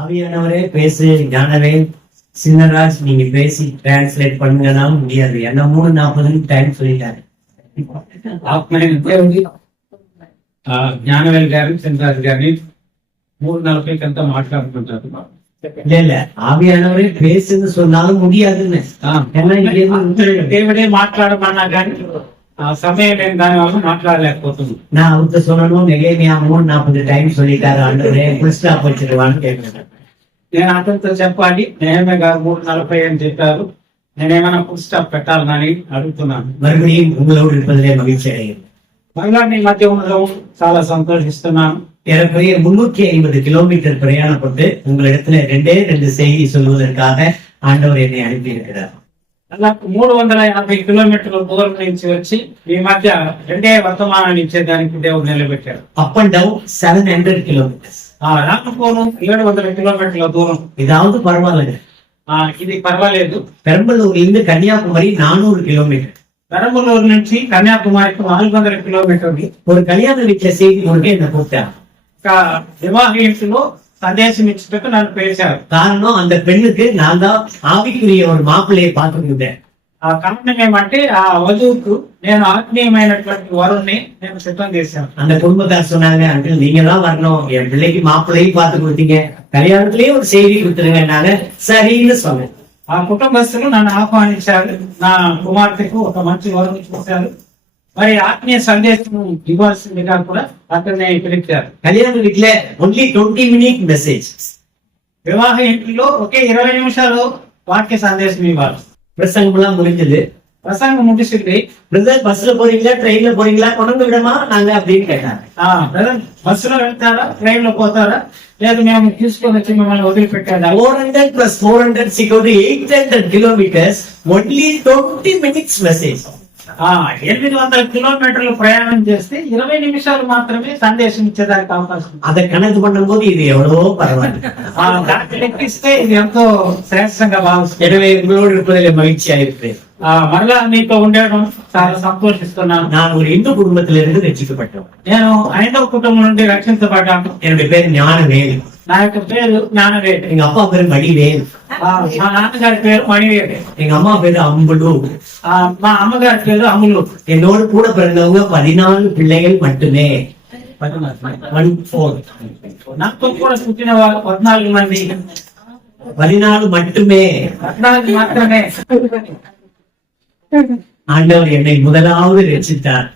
ஆவியானவரே பேசு, ஞானவே சின்னராஜ் நீங்க பேசி டிரான்ஸ்லேட் பண்ணுங்கன்னா முடியாது. என்ன 3:40 டைம் சொல்லிட்டாரு. జ్ఞానవేల్ గారు చంద్రరాజు గారిని 3:40 అంతా మాట్లాడుకుంటారు. இல்ல ஆவியானவரே பேசுன்னு சொன்னாலும் முடியாதுன்னு. దేవుడే మాట్లాడమన్నా కానీ సమయం లేని దాని వల్ల మాట్లాడలేకపోతుంది. நான் அவர்கிட்ட சொல்லணும், நெகேமியா 3:40 டைம் சொல்லிட்டாரு, ஆண்டவரே ஃபுல் ஸ்டாப் வச்சிருவான்னு கேட்கிறேன். నేను అతనితో చెప్పాలి, నేహమ్యా గారు 3:40 అని చెప్పారు, నేనేమైనా ఫుల్ స్టాప్ పెట్టాలని అడుగుతున్నాను. மறுபடியும் உங்களோடு இருப்பதிலே மகிழ்ச்சி அடைகிறேன். మళ్ళా మీ మధ్య ఉండడం చాలా సంతోషిస్తున్నాను. ஏறக்குறைய 350 கிலோமீட்டர் பிரயாணப்பட்டு உங்களிடத்துல 2 செய்தி சொல்வதற்காக ஆண்டவர் என்னை அனுப்பி இருக்கிறார். అలా 350 కిలోమీటర్ల దూరం నుంచి వచ్చి ఈ మధ్య 2 వర్తమానాలు ఇచ్చేదానికి దేవుడు నిలబెట్టారు. Up and down 700 kilometres. రాకపోను 700 కిలోమీటర్ల దూరం. இதாவது பரவாயில்ல, ఇది పర్వాలేదు. பெரம்பலூர்ல இருந்து கன்னியாகுமரி 400 கிலோமீட்டர். பெரம்பலூர் నుంచి కన్యాకుమారికి 400 కిలోమీటర్లు. ஒரு கல்யாண வீட்டுல செய்தி கொடுக்க என்ன கூப்பிட்டாங்க. వివాహ ఇంటిలో సందేశం ఇచ్చినట్టు నన్ను పిలిచారు. காரணம் அந்த பெண்ணுக்கு நான் தான் ஆவிக்குரிய ஒரு மாப்பிள்ளையை பார்த்துக்கிட்டேன். ఆ కారణం ఏమంటే ఆ వధువుకు నేను ఆత్మీయమైనటువంటి వరుణ్ణి నేను సిద్ధం చేశాను. அந்த குடும்பத்தார் சொன்னாங்க, அங்கிள் நீங்க தான் வரணும், என் பிள்ளைக்கு மாப்பிள்ளையும் பார்த்து கொடுத்தீங்க, கல்யாணத்திலேயே ஒரு செய்தி கொடுத்துருங்க. சரின்னு சொன்னேன். ఆ కుటుంబస్తులు నన్ను ఆహ్వానించారు. నా కుమార్తెకు ఒక మంచి వరుణ్ణి చూశారు. మరి ఆత్మీయ సందేశం ఇవ్వాల్సిందిగా కూడా అతన్ని పిలిచారు. కళ్యాణ వీట్ల ఓన్లీ 20 మినిట్ మెసేజ్. వివాహ ఇంటిలో ఒకే 20 నిమిషాలు వాక్య సందేశం ఇవ్వాలి. பிரசங்கம் எல்லாம் முடிஞ்சது. ప్రసంగం ముగిసింది. பிரதர் பஸ்ல போறீங்களா ట్రైన్లో పోறீங்களா கொண்டு விடமா நாங்க அப்படின்னு கேட்டாங்க. బస్సులో వెళ్తారా, ట్రైన్ లో పోతారా, లేదు మేము తీసుకొని వచ్చి మిమ్మల్ని వదిలిపెట్టారా? 400 plus 400 security 800 kilometers only 20 minutes message. 800 కిలోమీటర్లు ప్రయాణం చేస్తే 20 నిమిషాలు మాత్రమే సందేశం ఇచ్చేదానికి అవకాశం. அதை கணக்கு பண்ணும்போது இது எவ்வளவோ பரவாயில்ல. దాన్ని లెక్కిస్తే ఇది ఎంతో శ్రేష్టంగా భావిస్తుంది. எனவே உங்களோடு இருப்பதில் மகிழ்ச்சியா இருக்கிறேன். మరలా మీతో ఉండడం చాలా సంతోషిస్తున్నాను. நான் ஒரு இந்து குடும்பத்திலிருந்து ரட்சிக்கப்பட்டவன். నేను ఐదవ కుటుంబం నుండి రక్షించబడ్డాను. என்னுடைய பேர் ஞானவேல். నా యొక్క పేరు జ్ఞానవేల్. எங்க அப்பா பேரு மணிவேல். మా నాన్నగారి పేరు మణివేల్. எங்க అమ్மா பேரு అమ్ములు. మా అమ్మగారి పేరు అమ్ములు. என்னோடு கூட பிறந்தவங்க 14 பிள்ளைகள் மட்டுமே. 14. నాతో కూడా పుట్టిన వారు 14 మంది. 14 மட்டுமே. 14 మాత్రమే. ஆண்டவர் என்னை முதலாவது ரட்சித்தார்.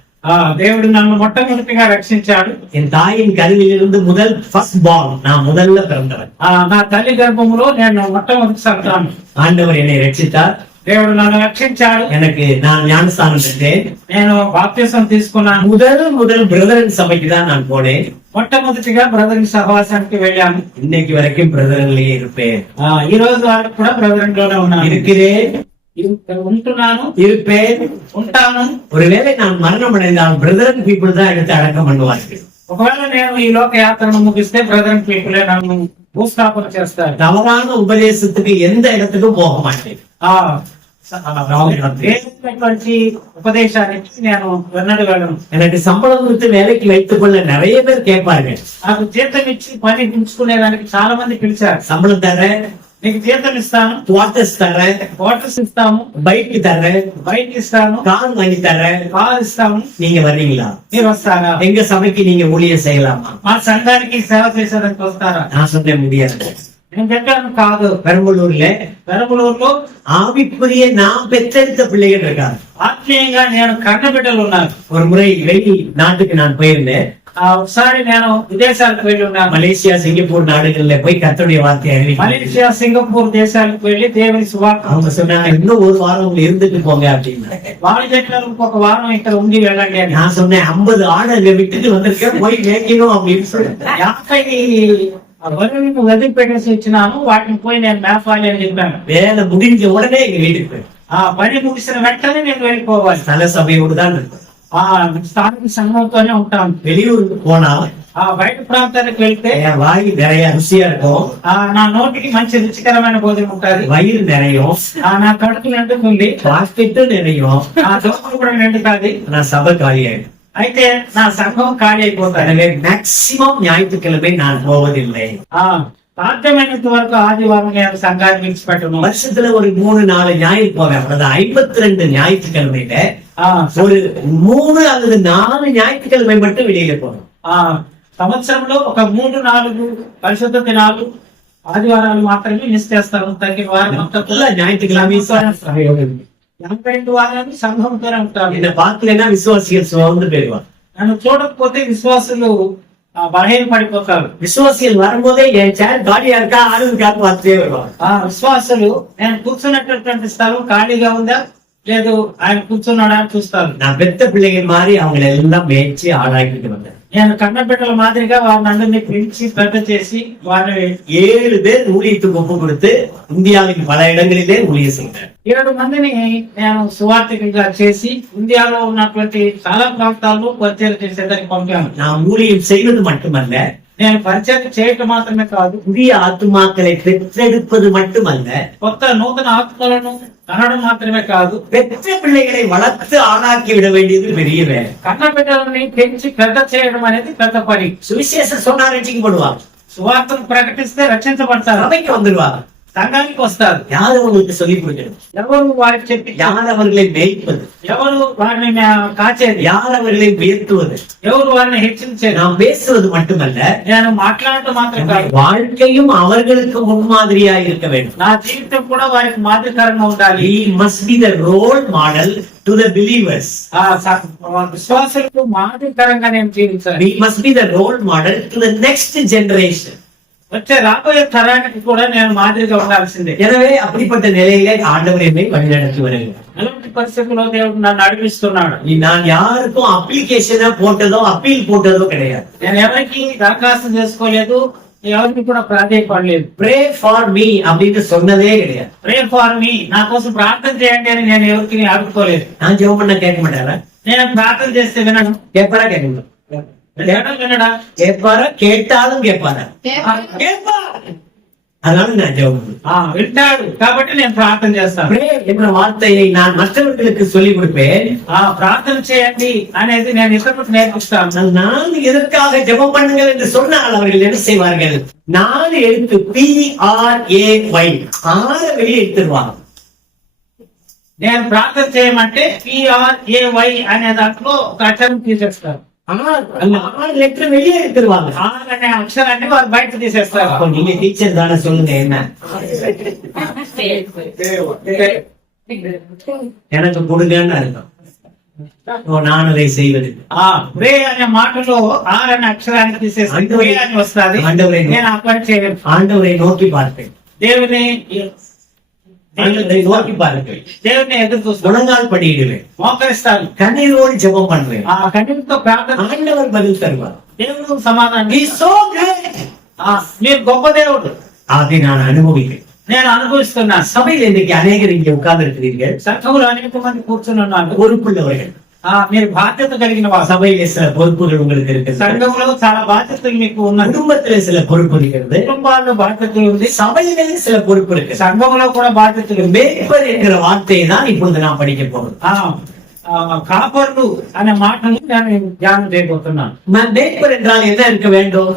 దేవుడు నన్ను మొట్టమొదటిగా రక్షించాడు. என் தாயின் கருவிலிருந்து முதல் ஃபர்ஸ்ட் பார்ன், நான் முதல்ல பிறந்தவன். నా తల్లి గర్భములో నేను మొట్టమొదటి సంతానం. ஆண்டவர் என்னை ரட்சித்தார். దేవుడు నన్ను రక్షించాడు. எனக்கு நான் ஞானஸ்தானம் பெற்றேன். నేను బాప్తిసం తీసుకున్నాను. முதல் பிரதரன் சபைக்கு தான் நான் போனேன். మొట్టమొదటిగా బ్రదర్ సహవాసానికి వెళ్ళాను. இன்னைக்கு வரைக்கும் பிரதரன்லயே இருப்பேன். ఈ రోజు వరకు కూడా బ్రదర్ లోనే ఉన్నాను. இருக்கிறேன், ఉంటున్నాను, இருப்பேன், ఉంటాను. ஒருவேளை நான் மரணம் அடைந்தால் பிரதரன் பீப்புள் தான் எடுத்து அடக்கம் பண்ணுவார்கள். ఒకవేళ నేను ఈ లోక యాత్రను ముగిస్తే బ్రదర్ పీపులే నన్ను భూస్థాపన చేస్తారు. தவறான உபதேசத்துக்கு எந்த இடத்துக்கும் போக மாட்டேன். ఉపదేశానికి నేను వెన్నడు వెళ్ళను. எனக்கு சம்பளம் கொடுத்து வேலைக்கு வைத்துக் கொள்ள நிறைய பேர் கேட்பார்கள். నాకు జీతం ఇచ్చి పని ఉంచుకునేదానికి చాలా మంది పిలిచారు. சம்பளம் தர்றேன், నీకు జీతం ఇస్తాను, క్వార్టర్స్ தர்றேன், క్వార్టర్స్ ఇస్తాము, பைக் தர்றேன், బైక్ ఇస్తాను, கார் வாங்கி தர்றேன், కార్ ఇస్తాము. நீங்க வர்றீங்களா? మీరు వస్తారా? எங்க சபைக்கு நீங்க ஊழியம் செய்யலாமா? మా సంఘానికి సేవ చేసేదానికి వస్తారా? நான் சொன்ன முடியாது. నేను చెప్పాను కాదు. பெரம்பலூர்ல పెరబలూరులో ஆவிக்குரிய நான் பெற்றெடுத்த பிள்ளைகள் இருக்காங்க. ఆత్మీయంగా నేను కన్న బిడ్డలు ఉన్నారు. ஒரு முறை வெளி நாட்டுக்கு நான் போயிருந்தேன். ఒకసారి నేను విదేశాలకు వెళ్ళి ఉన్నాను. மலேசியா சிங்கப்பூர் நாடுகள்ல போய் கர்த்தருடைய வார்த்தையை அறிவிக்க. మలేషియా, సింగపూర్ దేశాలకు వెళ్ళి దేవుని సువార్త. அவங்க சொன்னாங்க, இன்னும் ஒரு வாரம் உங்க இருந்துட்டு போங்க அப்படின்னு. వాళ్ళు చెప్పినారు ఒక వారం ఇక్కడ ఉండి వెళ్ళండి అని. நான் சொன்னேன், 50 ஆடு அங்க விட்டுட்டு வந்திருக்கேன், போய் மேய்க்கணும் அப்படின்னு சொன்னேன். 50 వరుణ్ణి వదిలిపెట్టేసి ఇచ్చినాను, వాటిని పోయి నేను మేపాలి అని చెప్పాను. வேலை முடிஞ்ச உடனே எங்க வீட்டுக்கு போய் పని ముగిసిన వెంటనే నేను వెళ్ళిపోవాలి. தல சபையோடு தான் இருக்கும். స్థానిక సంఘంతోనే ఉంటాను. வெளியூருக்கு போனா బయట ప్రాంతానికి వెళ్తే என் வாய் நிறைய ருசியா இருக்கும், నా నోటికి మంచి రుచికరమైన భోజనం ఉంటుంది, வயிறு நிறையும், నా కడుపు నిండుతుంది, பாஸ்கெட்டும் நிறையும், నా దోస్తులు కూడా నిండుతుంది. நான் சபை காலியாயிடும். అయితే నా సంఘం ఖాళీ అయిపోతాను. எனவே மேக்சிமம் ஞாயிற்றுக்கிழமை நான் போவதில்லை. సాధ్యమైనంత వరకు ఆదివారం నేను సంఘాన్ని విడిచిపెట్టను. வருஷத்துல ஒரு 3-4 ஞாயிறு போவேன். அவ்வளவுதான். 52 ஞாயிற்றுக்கிழமையில ஒரு 3 அல்லது 4 ஞாயிற்றுக்கிழமை மட்டும் வெளியில போறோம். సంవత్సరంలో ఒక 3-4 పరిశుద్ధ దినాలు ఆదివారాలు మాత్రమే మిస్ చేస్తాను. తగ్గిన వారం అంతా ஞாயிற்றுக்கிழமை 82 వారాలు సంఘంతోనే ఉంటారు. என்ன பார்க்கலன்னா விசுவாசிகள் சோர்ந்து போயிடுவாங்க. నన్ను చూడకపోతే విశ్వాసులు బలహీనపడిపోతారు. விசுவாசிகள் வரும்போதே என் சேர் காலியா இருக்கா ஆளுங்க காத்து பார்த்துட்டே வருவாங்க. విశ్వాసులు నేను కూర్చున్నటువంటి స్థలం ఖాళీగా ఉందా లేదు ఆయన కూర్చున్నాడా అని చూస్తారు. நான் பெத்த பிள்ளைகள் மாதிரி அவங்களை எல்லாம் மேய்ச்சி ஆளாக்கிட்டு வந்தேன். నేను కన్న బిడ్డల మాదిరిగా వారిని అందరినీ పెంచి పెద్ద చేసి వారిని 7 பேர் ஊழியத்துக்கு ஒப்பு கொடுத்து இந்தியாவின் பல இடங்களிலே ஊழியம் செய்தேன். 7 మందిని నేను సువార్థికులుగా చేసి ఇండియాలో ఉన్నటువంటి చాలా ప్రాంతాల్లో పరిచయం చేసేదానికి పంపాను. நான் ஊழியம் செய்வது மட்டுமல்ல, నేను పరిచయం చేయటం మాత్రమే కాదు, புதிய ஆத்துமாக்களை பெற்றெடுப்பது மட்டுமல்ல, కొత్త నూతన ఆత్మలను కనడం మాత్రమే కాదు, பெற்ற பிள்ளைகளை வளர்த்து ஆளாக்கி விட வேண்டியது பெரிய வேலை. కన్న బిడ్డలని పెంచి పెద్ద చేయడం అనేది పెద్ద పని. சுவிசேஷம் சொன்னா ரட்சிக்கப்படுவாங்க, సువార్తను ప్రకటిస్తే రక్షించబడతారు, சபைக்கு வந்துருவாங்க. సంఘానికి వస్తారు. யார் அவங்களுக்கு சொல்லிக் கொடுக்கணும்? ఎవరు వారికి చెప్పి, யார் அவர்களை மேய்ப்பது? ఎవరు వారిని కాచేది, யார் அவர்களை உயர்த்துவது? ఎవరు వారిని హెచ్చించేది? நாம் பேசுவது மட்டுமல்ல, నేను మాట్లాడటం మాత్రం కాదు, வாழ்க்கையும் அவர்களுக்கு முன்மாதிரியா இருக்க வேண்டும். నా జీవితం కూడా వారికి మాదిరికరంగా ఉండాలి. We must be the role model to the believers. విశ్వాసులకు మాదిరికరంగా నేను జీవించాలి. We must be the role model to the next generation. వచ్చే రాబోయే తరానికి కూడా నేను మాదిరిగా ఉండాల్సిందే. எனவே அப்படிப்பட்ட நிலையிலே ஆண்டவர் என்னை வழிநடத்தி வருகிறார். అలాంటి పరిస్థితుల్లో దేవుడు నన్ను నడిపిస్తున్నాడు. நான் யாருக்கும் அப்ளிகேஷனை போட்டதோ அப்பீல் போட்டதோ கிடையாது. నేను ఎవరికి దరఖాస్తు చేసుకోలేదు, ఎవరికి కూడా ప్రాధేయపడలేదు. Pray for me அப்படின்னு சொன்னதே கிடையாது. ప్రే ఫార్ మీ, నా కోసం ప్రార్థన చేయండి అని నేను ఎవరికి అడుక్కోలేదు. நான் ஜெபம் பண்ண கேட்க மாட்டாரா? నేను ప్రార్థన చేస్తే వినను. கேட்பாரா கேட்க மாட்டாரா? వినడా? கேட்பாரா? கேட்டாலும் கேட்பாரா? கேட்பா. அதனால நான் ஜெபம் பண்ணுவேன். వింటాడు కాబట్టి నేను ప్రార్థన చేస్తాను. Pray என்ற வார்த்தையை நான் மற்றவர்களுக்கு சொல்லிக் கொடுப்பேன். ప్రార్థన చేయండి అనేది నేను ఇతరులకు నేర్పిస్తాను. நான் எதற்காக ஜெபம் பண்ணுங்கள் என்று சொன்னால் அவர்கள் என்ன செய்வார்கள்? 4 எழுத்து PRAY 6 வெளியே எடுத்துருவாங்க. నేను ప్రార్థన చేయమంటే PRAY అనే దాంట్లో ఒక అక్షరం తీసేస్తారు. 6 லெட்டர் வெளியே எடுத்துருவாங்க. అనే అక్షరాన్ని వారు బయట తీసేస్తారు. அப்போ நீங்க டீச்சர் தானே, சொல்லுங்க என்ன எனக்கு கொடுங்கன்னு அர்த்தம். நான் அதை செய்வது. ప్రే అనే మాటలో అనే అక్షరాన్ని తీసేస్తారు, ప్రే అని వస్తుంది. నేను ఆ పని చేయను. ஆண்டவரை நோக்கி பார்ப்பேன். దేవుని நோக்கி பார்ப்பேன். దేవుని ఎదురు చూస్తాను. முழங்கால் படியிடுவேன். మోకరిస్తాను. கண்ணீரோடு ஜெபம் பண்ணுவேன். కన్నీటితో ప్రార్థన. ஆண்டவர் பதில் தருவார். దేవుడు సమాధానం. He is so great. మీరు గొప్ప దేవుడు. அதை நான் அனுபவிக்கிறேன். నేను అనుభవిస్తున్నాను. சபையில் இன்னைக்கு அநேகர் இங்கே உட்கார்ந்து இருக்கிறீர்கள். సంఘంలో అనేక మంది కూర్చుని ఉన్నారు. பொறுப்புள்ளவர்கள். మీరు బాధ్యత కలిగిన వారు. சபையில சில பொறுப்புகள் உங்களுக்கு இருக்கிறது. సంఘంలో చాలా బాధ్యతలు మీకు ఉన్నాయి. குடும்பத்திலே சில பொறுப்பு இருக்கிறது. కుటుంబాల్లో బాధ్యతలు ఉంది. சபையிலே சில பொறுப்பு இருக்கு. సంఘంలో కూడా బాధ్యతలు ఉంది. மேய்ப்பர் என்கிற வார்த்தையை தான் இப்பொழுது நான் படிக்க போகிறேன். కాపర్లు అనే మాటను నేను ధ్యానం చేయబోతున్నాను. மேய்ப்பர் என்றால் என்ன இருக்க வேண்டும்?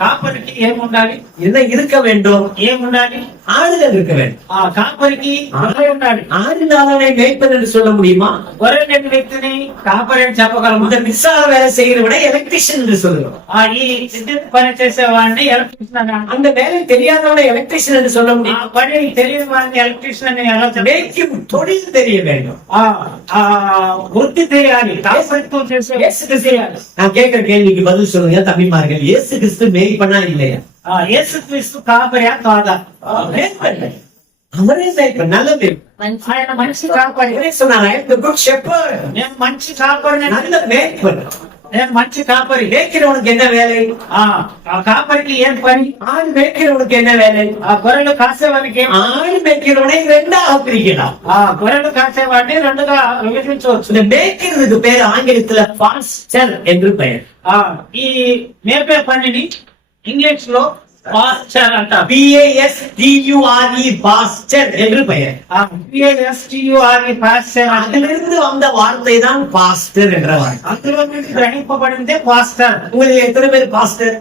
కాపరికి ఏముండాలి? என்ன இருக்க வேண்டும்? ఏముండాలి? ஆடுகள் இருக்க வேண்டும். కాపరికి గొర్రె ఉండాలి. ஆடுனாலே மேய்ப்பர் என்று சொல்ல முடியுமா? గొర్రె లేని వ్యక్తిని కాపరి అని చెప్పగలము. இந்த மின்சார வேலை செய்கிறவனை எலக்ட்ரிஷியன் என்று சொல்லுவோம். ఈ విద్యుత్ పని చేసేవాడిని ఎలక్ట్రీషియన్. அந்த வேலை தெரியாதவனை எலக்ட்ரிஷியன் என்று சொல்ல முடியும். పని తెలియని వాడిని ఎలక్ట్రీషియన్ అని ఎలా చెప్పాలి? மேய்க்கும் தொழில் தெரிய வேண்டும். వృత్తి తెలియాలి. కాపరిత్వం చేసే వృత్తి తెలియాలి. நான் கேட்கிற கேள்விக்கு பதில் சொல்லுங்க தம்பிமார்கள். இயேசு கிறிஸ்து மேய்ப்பனா இல்லையா? యేసుక్రీస్తు కాపరియా కాదా? அவரே மேய்ப்பன், நல்ல மேய்ப்பன். ఆయన మంచి కాపరి. அவரே சொன்னார், I am the good shepherd. నేను మంచి కాపరి. நல்ல மேய்ப்பன். నేను మంచి కాపరి. மேய்க்கிறவனுக்கு என்ன வேலை? ఆ కాపరికి ఏం పని? ஆடு மேய்க்கிறவனுக்கு என்ன வேலை? ఆ గొర్రెలు కాసేవానికి ஆடு மேய்க்கிறவனை 2ஆக பிரிக்கலாம். గొర్రెలు కాసేవాడిని 2గా విభజించవచ్చు. இந்த மேய்க்கிறதுக்கு பேர் ஆங்கிலத்துல பாஸ்டர் என்று பெயர். ఈ మేపే పనిని ఇంగ్లీష్ లో పాస్టర్ అంటారు. PASTURE பாஸ்டர் என்று பெயர். PASTURE pastor. அதிலிருந்து வந்த வார்த்தை தான் பாஸ்டர் என்ற வார்த்தை. అందులో గ్రహింపబడిందే పాస్టర్. உங்களுக்கு எத்தனை பேர் பாஸ்டர்?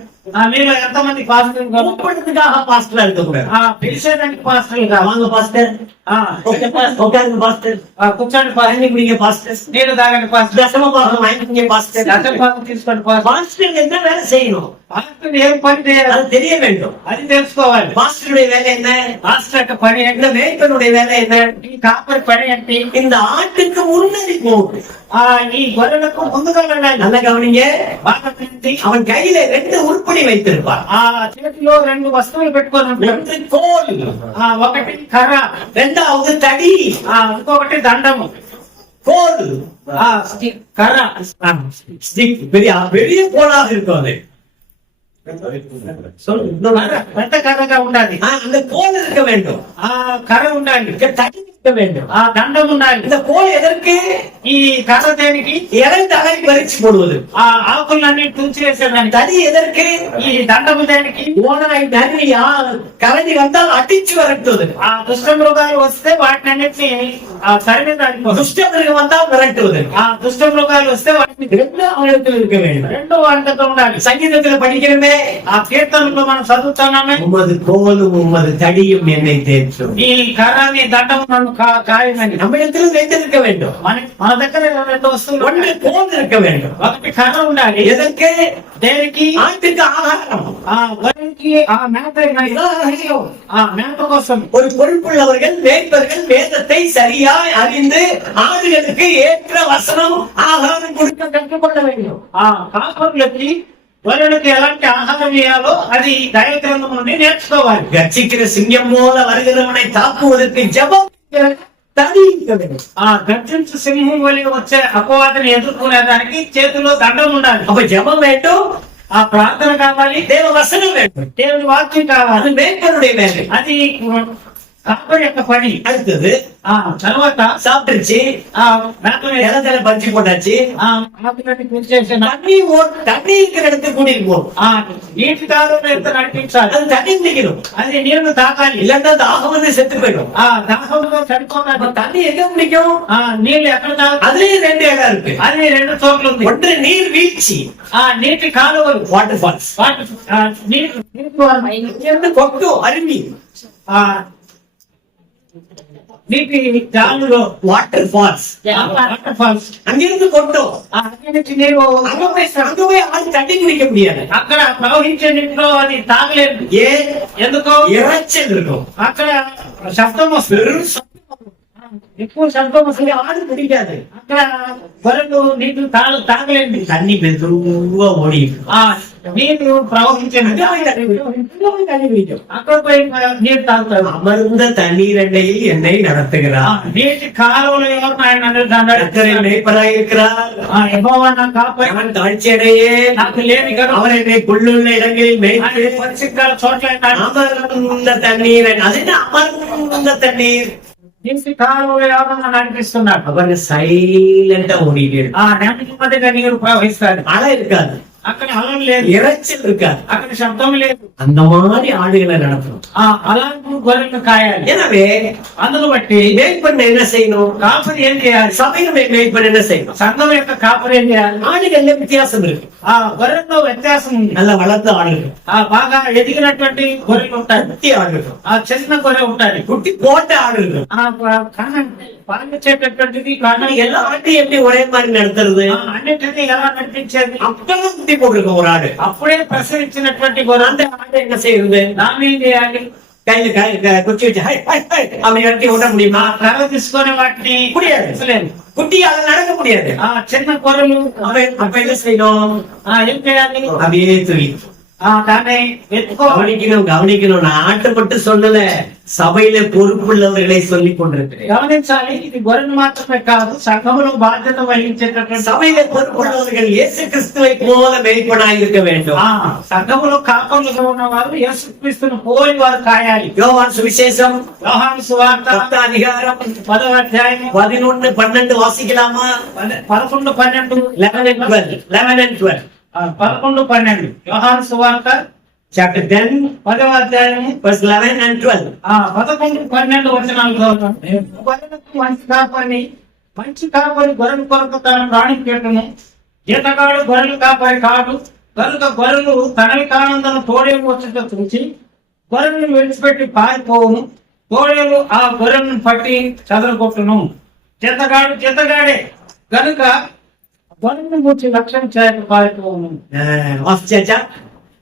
మీరు ఎంతమంది పాస్టర్లు కావాలి? கூப்பிடுறதுக்காக பாஸ்டரா இருக்கக்கூடாது. పిలిచేదానికి పాస్టర్లు కావాలి. வாங்க பாஸ்டர், உட்காருங்க பாஸ்டர், కూర్చోండి தண்ணி குடிங்க பாஸ்டர், నీళ్ళు తాగండి పాస్టర్, தசம பாகம் வாங்கிக்கங்க பாஸ்டர். దశమ భాగం తీసుకోండి పాస్టర్. பாஸ்டர் என்ன வேலை செய்யணும் పాస్టర్ ఏం పని చేయాలి அது தெரிய வேண்டும். అది తెలుసుకోవాలి. பாஸ்டருடைய வேலை என்ன, పాస్టర్ యొక్క పని இந்த ఏంటి, மேய்ப்பனுடைய வேலை என்ன, ఈ కాపరి పని ఏంటి, இந்த ஆட்டுக்கு முன்னேறி போகும். ఈ గొర్రెలకు ముందుగా వెళ్ళాలి. நல்ல கவனிங்க, బాగా వినండి. அவன் கையில 2 உருப்படி வைத்திருப்பான். చేతిలో 2 వస్తువులు పెట్టుకొని ఉంటాడు. ஒன்று கோல், ఒకటి కర్ర, இரண்டாவது தடி. ఇంకొకటి దండము. கோல், కర్ర ஸ்டிக், பெரிய பெரிய கோலாக இருக்கும் அது. పెద్ద కర్రగా ఉండాలి. அந்த கோல் இருக்க வேண்டும், కర్ర ఉండాలి. தடி இருக்க வேண்டும். దండం ఉండాలి. இந்த கோல் எதற்கு, ఈ కర్ర దేనికి, இலை தலை பறிச்சு போடுவது. ఆకులన్నీ తుంచివేసేదానికి. தடி எதற்கு, ఈ దండము దేనికి, ஓனாய் நரி கரடி வந்தால் அடிச்சு விரட்டுவது. దుష్ట మృగాలు వస్తే వాటిని అన్నిటిని సరివేదానికి. துஷ்ட மிருகம் வந்தால் விரட்டுவது. దుష్ట మృగాలు వస్తే వాటిని 2 அவனுக்கு இருக்க வேண்டும். 2 వంటతో ఉండాలి. சங்கீதத்துல படிக்கிறமே, కీర్తనలో మనం చదువుతున్నామే, உமது கோலும் உமது தடியும் என்னை தேற்றும். ఈ కర్రని దండము నన్ను కాయమని. நம்ம இடத்துல வைத்திருக்க வேண்டும். మన దగ్గర 2 వస్తువులు ஒன்று ఉన్నాయి. கோல் இருக்க வேண்டும். ఒకటి కర్ర ఉండాలి. எதற்கு, దేనికి, ஆட்டுக்கு ஆகாரம். గొర్రెకి మేత మేత కోసం. ஒரு பொறுப்புள்ளவர்கள் மேய்ப்பர்கள் வேதத்தை சரியாய் அறிந்து ஆடுகளுக்கு ஏற்ற வசனம் ஆகாரம் கொடுக்க கற்றுக்கொள்ள வேண்டும். కాపరులకి గొర్రెలకి ఎలాంటి ఆహారం ఇవ్వాలో అది దైవ గ్రంథం నుండి నేర్చుకోవాలి. கர்ச்சிக்கிற சிங்கம் போல வருகிறவனை தாக்குவதற்கு ஜெபம் தடி இருக்க வேண்டும். గర్జించు సింహం వలి వచ్చే అపవాదిని ఎదుర్కొనేదానికి చేతిలో దండం ఉండాలి. அப்ப ஜெபம் வேண்டும், ప్రార్థన కావాలి, தேவ வசனம் வேண்டும். దేవుని వాక్యం కావాలి. அது மேய்ப்பனுடைய வேலை. అది కాపరి యొక్క పని. அடுத்தது తర్వాత சாப்பிட்டுருச்சு, మేతను இடத்துல பறிச்சு போட்டாச்சு, చేసిన தண்ணி இருக்கிற இடத்துக்கு கூட்டிட்டு போகும். నీటి దారులు ఎంత నడిపించాలి, அது தண்ணி குடிக்கணும். అది నీళ్లు తాకాలి. இல்லன்னா தாகம் வந்து செத்து போயிடும். దాహంలో చనిపోవాలి. தண்ணி எங்க குடிக்கும், నీళ్లు ఎక్కడ తాగాలి, அதுலயும் 2 இடம் இருக்கு. అది 2 చోట్ల ఉంది. ஒன்று நீர் வீழ்ச்சி, నీటి కాలువలు, வாட்டர் ஃபால்ஸ், నీటి கொட்டும் அருவி, నీటి జాలులో வாட்டர் ஃபால்ஸ், వాటర్ ఫాల్స్, அங்கிருந்து கொட்டும். అక్కడి నుంచి నీరు அங்க போய் ஆள் தண்ணி குடிக்க முடியாது. అక్కడ ప్రవహించే నీటిలో అది తాగలేదు. ஏன், ఎందుకో இறைச்சல் இருக்கும், అక్కడ శబ్దం వస్తుంది, வெறும் சத்தம். ఎక్కువ శబ్దం వస్తుంది. ஆடு பிடிக்காது, అక్కడ గొర్రెలు నీళ్లు తాగలేదు. தண்ணி மெதுவா ஓடி இருக்கும். నీరు ప్రవహించే அங்க போய் தண்ணி குடிக்கும். అక్కడ పోయి నీరు తాగుతారు. அமர்ந்த தண்ணீர் எண்ணெயில் என்னை நடத்துகிறார். నీటి కాలువలో ఎవరు ఆయన கர்த்தர் மேய்ப்பராய் இருக்கிறார். యెహోవా నా కాపరి, அவன் தாழ்ச்சி அடையே, నాకు లేని గర్వం, அவர் என்னை புல்லுள்ள இடங்களில் மேய்த்து పరిశుద్ధాల చోట్ల அமர்ந்த தண்ணீர், அது என்ன அமர்ந்த தண்ணீர், నీటి కాలువలో ఎవరన్నా నడిపిస్తున్నాడు. அவன் சைலண்டா ஓடிட்டு இருக்கு. నెమ్మదిగా నీరు ప్రవహిస్తాడు. மழை இருக்காது, అక్కడ అలం లేదు, இறைச்சல் இருக்காது. అక్కడ శబ్దం లేదు. அந்த மாதிரி ஆடுகளை நடத்தணும். అలాంటి గొర్రెలు కాయాలి. எனவே అందును బట్టి மேய்ப்பன் என்ன செய்யணும், కాపరి ఏం చేయాలి, சபையில மேய்ப்பன் என்ன செய்யணும், సంఘం యొక్క కాపరి ఏం చేయాలి. ஆடுகள்ல வித்தியாசம் இருக்கு. గొర్రెల్లో వ్యత్యాసం ఉంది. நல்ல வளர்த்த ஆடுகள், బాగా ఎదిగినటువంటి గొర్రెలు ఉంటాయి, குட்டி ஆடுகள், చిన్న గొర్రె ఉంటాయి, குட்டி போட்ட ஆடுகள். పాలించేటటువంటిది எல்லா ஆட்டையும் எப்படி ஒரே மாதிரி நடத்துறது, అన్నింటినీ ఎలా నడిపించేది. அப்பதான் குட்டி போட்டிருக்கும் ஒரு ஆடு. అప్పుడే ప్రసవించినటువంటి గొర్రె அந்த ஆடு என்ன செய்யறது, దాన్ని ఏం చేయాలి, கையில குச்சி வச்சு ஹை ஹை ஹை அப்படி நடத்தி விட முடியுமா, కర్ర తీసుకొని వాటిని முடியாது. குட்டி அதை நடக்க முடியாது. చిన్న గొర్రెలు அப்ப என்ன செய்யணும், ఏం చేయాలి, அப்படியே தூக்கி దాన్ని ఎత్తుకోవాలి. கவனிக்கணும். நான் ஆட்டை மட்டும் சொல்லல, சபையில பொறுப்புள்ளவர்களை சொல்லிக் கொண்டிருக்கிறேன். గమనించాలి, ఇది గొర్రెలు మాత్రమే కాదు, సంఘములో బాధ్యత వహించేటటువంటి சபையில பொறுப்புள்ளவர்கள் இயேசு கிறிஸ்துவை போல மேய்ப்பனாய் இருக்க வேண்டும். సంఘములో కాపరులుగా ఉన్న వారు యేసుక్రీస్తును పోలి వారు కాయాలి. யோவான் సువిశేషం యోహాను సువార్త 10వ అధ్యాయం 10వ అధ్యాయం 11, 12 వాసిக்கலாமா, 11, 12, 11 and 12, 11 and 12, 11, 12. యోహాను సువార్త chapter 10 10వ అధ్యాయం verse 11 and 12. 11, 12 వచనాలు చదువుతాం. గొర్రెలకు మంచి కాపరి గొర్రెల కొరకు తన ప్రాణం పెట్టును. జీతగాడు గొర్రెలు కాపరి కాదు, కనుక గొర్రెలు తనవి కానందున తోడేలు వచ్చట చూచి గొర్రెలను విడిచిపెట్టి పారిపోవును. తోడేలు ఆ గొర్రెలను పట్టి చెదరగొట్టును. చెత్తగాడే కనుక గొర్రెలను గురించి లక్ష్యం చేయక పారిపోవును. வாசிச்சாச்சா?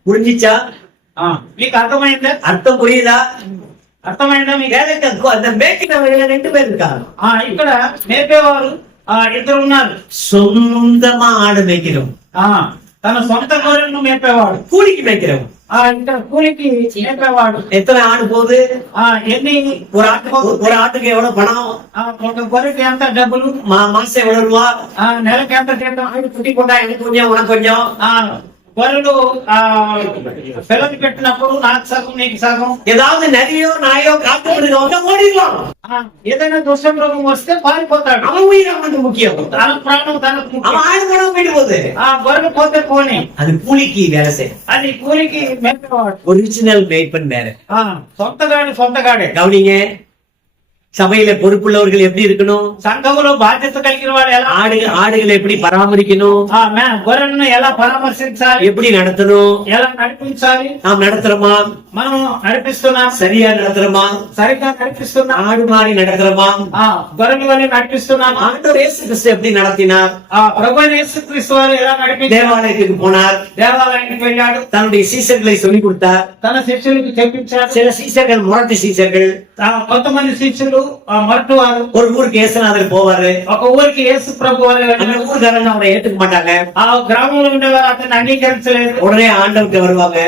புரிஞ்சிச்சா? మీకు అర్థమైందా? அர்த்தம் புரியுதா? అర్థమైందా మీకు? வேலைக்கு அந்த மேய்க்கிறவங்க 2 பேர் இருக்காங்க. ఇక్కడ మేపేవారు ఇద్దరు ఉన్నారు. சொந்தமா ஆடு மேய்க்கிறோம், తన సొంత గొర్రెలను మేపేవాడు. கூலிக்கு மேய்க்கிறோம். ఇక్కడ కూలికి మేపేవాడు. எத்தனை ஆடு போகுது? ఎన్ని ஒரு ஆட்டுக்கு எவ்வளவு பணம்? ఒక గొర్రెకి ఎంత డబ్బులు, மாசம் எவ்வளவு ரூபா? నెలకి ఎంత జీతం. ஆடு குட்டி போட்டா எனக்கு கொஞ்சம் உனக்கு கொஞ்சம். గొర్రెలు పిల్లలు పెట్టినప్పుడు నాకు సగం నీకు సగం. ஏதாவது நரியோ நாயோ காத்து ஓடிடலாம். ఏదైనా దుష్టమృగం వస్తే పారిపోతాడు. அவன் உயிர் அவனுக்கு முக்கியம். తన ప్రాణం తనకు ముఖ్యం. அவன் ஆடு பணம் போயிட்டு போகுது. గొర్రెలు పోతే పోనీ, அது கூலிக்கு வேலை செய்யும். అది కూలికి మేపేవాడు. ஒரிஜினல் மேய்ப்பன் வேற. సొంతగాడే. கவனிங்க, சபையில பொறுப்புள்ளவர்கள் எப்படி இருக்கணும்? సంఘములో బాధ్యత కలిగిన వాడు ఎలా ஆடுகளை எப்படி பராமரிக்கணும்? గొర్రెలను ఎలా పరామర్శించాలి, எப்படி நடத்தணும்? ఎలా నడిపించాలి. நாம் நடத்துறோமா? మనం నడిపిస్తున్నాం. சரியா நடத்துறோமா? సరిగ్గా నడిపిస్తున్నాం. ஆடு மாறி நடத்துறோமா? గొర్రెల వల్ల నడిపిస్తున్నాం. ஆண்டவர் இயேசு கிறிஸ்து எப்படி நடத்தினார்? ప్రభువైన యేసుక్రీస్తు వారు ఎలా నడిపించారు? தேவாலயத்துக்கு போனார், దేవాలయానికి వెళ్ళాడు, தன்னுடைய சீசர்களை சொல்லிக் கொடுத்தார். తన శిష్యులకు చెప్పించారు. சில சீசர்கள் முரட்டு சீசர்கள். కొంతమంది శిష్యులు మరటు వారు. ஒரு ஊருக்கு இயேசுநாதர் போவாரு, ఒక ఊరికి యేసు ప్రభు వారు அந்த ஊர்காரங்க அவரை ஏத்துக்க மாட்டாங்க. ఆ గ్రామంలో ఉండేవారు అతన్ని అంగీకరించలేదు. உடனே ஆண்டவருக்கு வருவாங்க,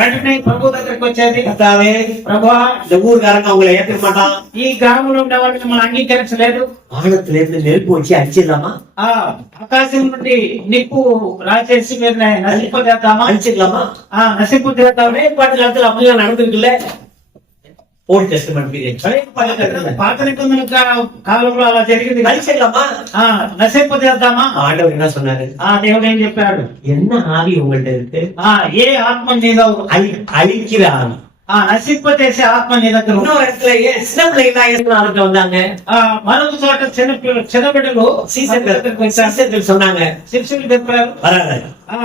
వెంటనే ప్రభు దగ్గరికి వచ్చేది, கர்த்தாவே, ప్రభువా, இந்த ஊர்காரங்க அவங்களை ஏத்துக்க மாட்டான், ఈ గ్రామంలో ఉండేవాళ్ళు మిమ్మల్ని అంగీకరించలేదు. வானத்துல இருந்து நெருப்பு வச்சு அடிச்சிடலாமா? ఆకాశం నుండి నిప్పు రాచేసి మీరు నశింపజేద్దామా? அடிச்சிடலாமா? నశింపజేద్దామా? ஒரே பாட்டு காலத்துல அப்படிலாம் நடந்திருக்குல்ல. ஓல்ட் டெஸ்டமென்ட் பீரியட் పాత నిబంధన కాలంలో అలా జరిగింది. அழிச்சிடலாமா? నశింపజేద్దామా? ஆண்டவர் என்ன சொன்னாரு? దేవుడు ఏం చెప్పాడు? என்ன ஆவி உங்கள்ட்ட இருக்கு? ఏ ఆత్మ నీలో அழிக்கிற ஆவி. నశింపజేసే ఆత్మ నీ దగ్గర. இன்னொரு இடத்துல சின்ன பிள்ளைங்களா இயேசுநாதர்கிட்ட வந்தாங்க. మరొక చోట చిన్న బిడ్డలు சீசர்கள் சொன்னாங்க, శిష్యులు చెప్పారు, வராது,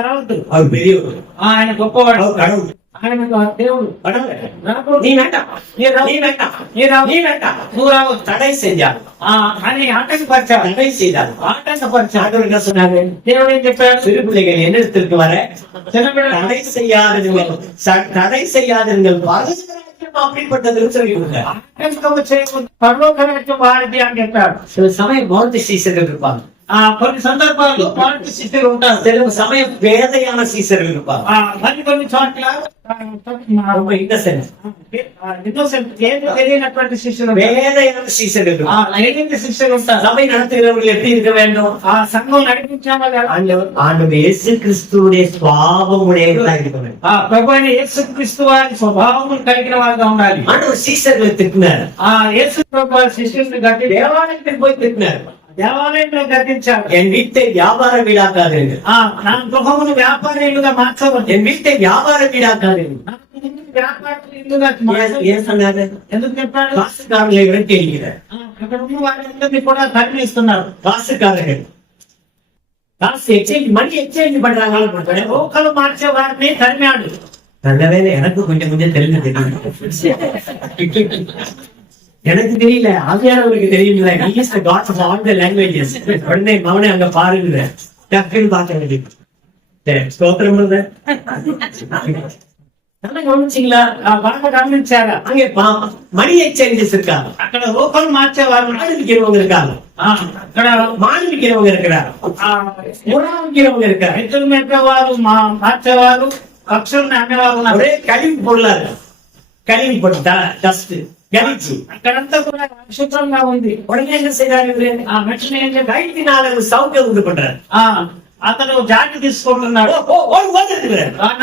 రావద్దు, அவர் பெரியவர், ఆయన గొప్పవాడు, அவர் கடவுள், ఆయన దేవుడు, வராது, రాకూడదు, நீ வேண்டாம், நீ வேண்டாம், நீ வேண்டாம், నువ్వు రావద్దు தடை செஞ்சார். అని ఆటంకపరిచాడు. தடை செய்தார். ఆటంకపరిచాడు. ஆண்டவர் என்ன சொன்னாரு? దేవుడు ఏం చెప్పాడు? சிறு பிள்ளைகள் என்னிடத்திற்கு வர చిన్న బిడ్డ தடை செய்யாதீர்கள், தடை செய்யாதீர்கள், பரலோகராஜ்யம் அப்படிப்பட்டதுன்னு சொல்லி கொடுங்க. ఆటంకము చేయకూడదు, పరలోక రాజ్యం వారిది అని చెప్పాడు. சில சமயம் மௌத்த சீசர்கள் இருப்பாங்க, కొన్ని సందర్భాల్లో మొదటి శిష్యులు ఉంటారు, சில சமயம் பேதையான சீசர்கள் இருப்பாங்க, మరి కొన్ని చోట్ల ரொம்ப innocent. ఏదో తెలియనటువంటి శిష్యులు, பேதையான சீசர்கள் இருப்பாங்க. తెలియని శిష్యులు ఉంటారు. சபை நடத்துகிறவர்கள் எப்படி இருக்க வேண்டும்? సంఘం నడిపించిన వాళ్ళు ఎలా? ஆண்டவர் இயேசு கிறிஸ்துவுடைய சுபாவம் உடையவர்களா இருக்க வேண்டும். ప్రభు అయిన యేసుక్రీస్తు వారి స్వభావం కలిగిన వారుగా ఉండాలి. ஆண்டவர் சீசர்களை திட்டினார், యేసు ప్రభు వారి శిష్యుల్ని గట్టి தேவாலயத்தில் போய் திட்டினார், దేవాలయంలో గద్దించాడు. என் வீட்டை வியாபார வீடாக்காதீர்கள், నా గృహమును వ్యాపారీలుగా మార్చవద్దు, என் வீட்டை வியாபார வீடாக்காதீர்கள். వ్యాపారీలుగా ஏன் சொன்னாரு? ఎందుకు చెప్పాడు? காசுக்காரர்களை விரட்டி அடிக்கிறார். అక్కడ ఉన్న వారందరినీ కూడా తరిమిస్తున్నారు. காசுக்காரர்கள் காசு எக்ஸ்சேஞ்ச் மணி எக்ஸ்சேஞ்ச் பண்றாங்க. రోకలు మార్చే వారిని తరిమాడు. நல்லவேளை எனக்கு கொஞ்சம் கொஞ்சம் தெரிஞ்சு தெரியும், எனக்கு தெரியல, ஆவியானவருக்கு தெரியல. He is the God of all the languages. உடனே மவனே அங்க பாருங்க, டக்குன்னு பார்க்க வேண்டியது. சரி, ஸ்தோத்திரம் இல்ல. நல்லா கவனிச்சீங்களா? బాగా గమనించారా? அங்கே மணி எக்ஸ்சேஞ்சஸ் இருக்காங்க, అక్కడ రోకలు మార్చేవారు, மாடு விற்கிறவங்க இருக்காங்க, అక్కడ மாடு விற்கிறவங்க இருக்கிறாங்க, உணவு விற்கிறவங்க இருக்காங்க. రైతులు మేపేవారు, మార్చేవారు, పక్షులను అమ్మేవారు ఉన్నారు. ஒரே கழிவு பொருளா இருக்கு, கழிவு பொருள், டஸ்ட் கழிச்சு అక్కడంతా కూడా అశుభ్రంగా ఉంది. உடனே என்ன செய்யறாரு? వెంటనే ఏం చెప్పాడు? கைத்தினால சவுக்கம் உண்டு பண்றாரு. అతను జాతి తీసుకుంటున్నాడు,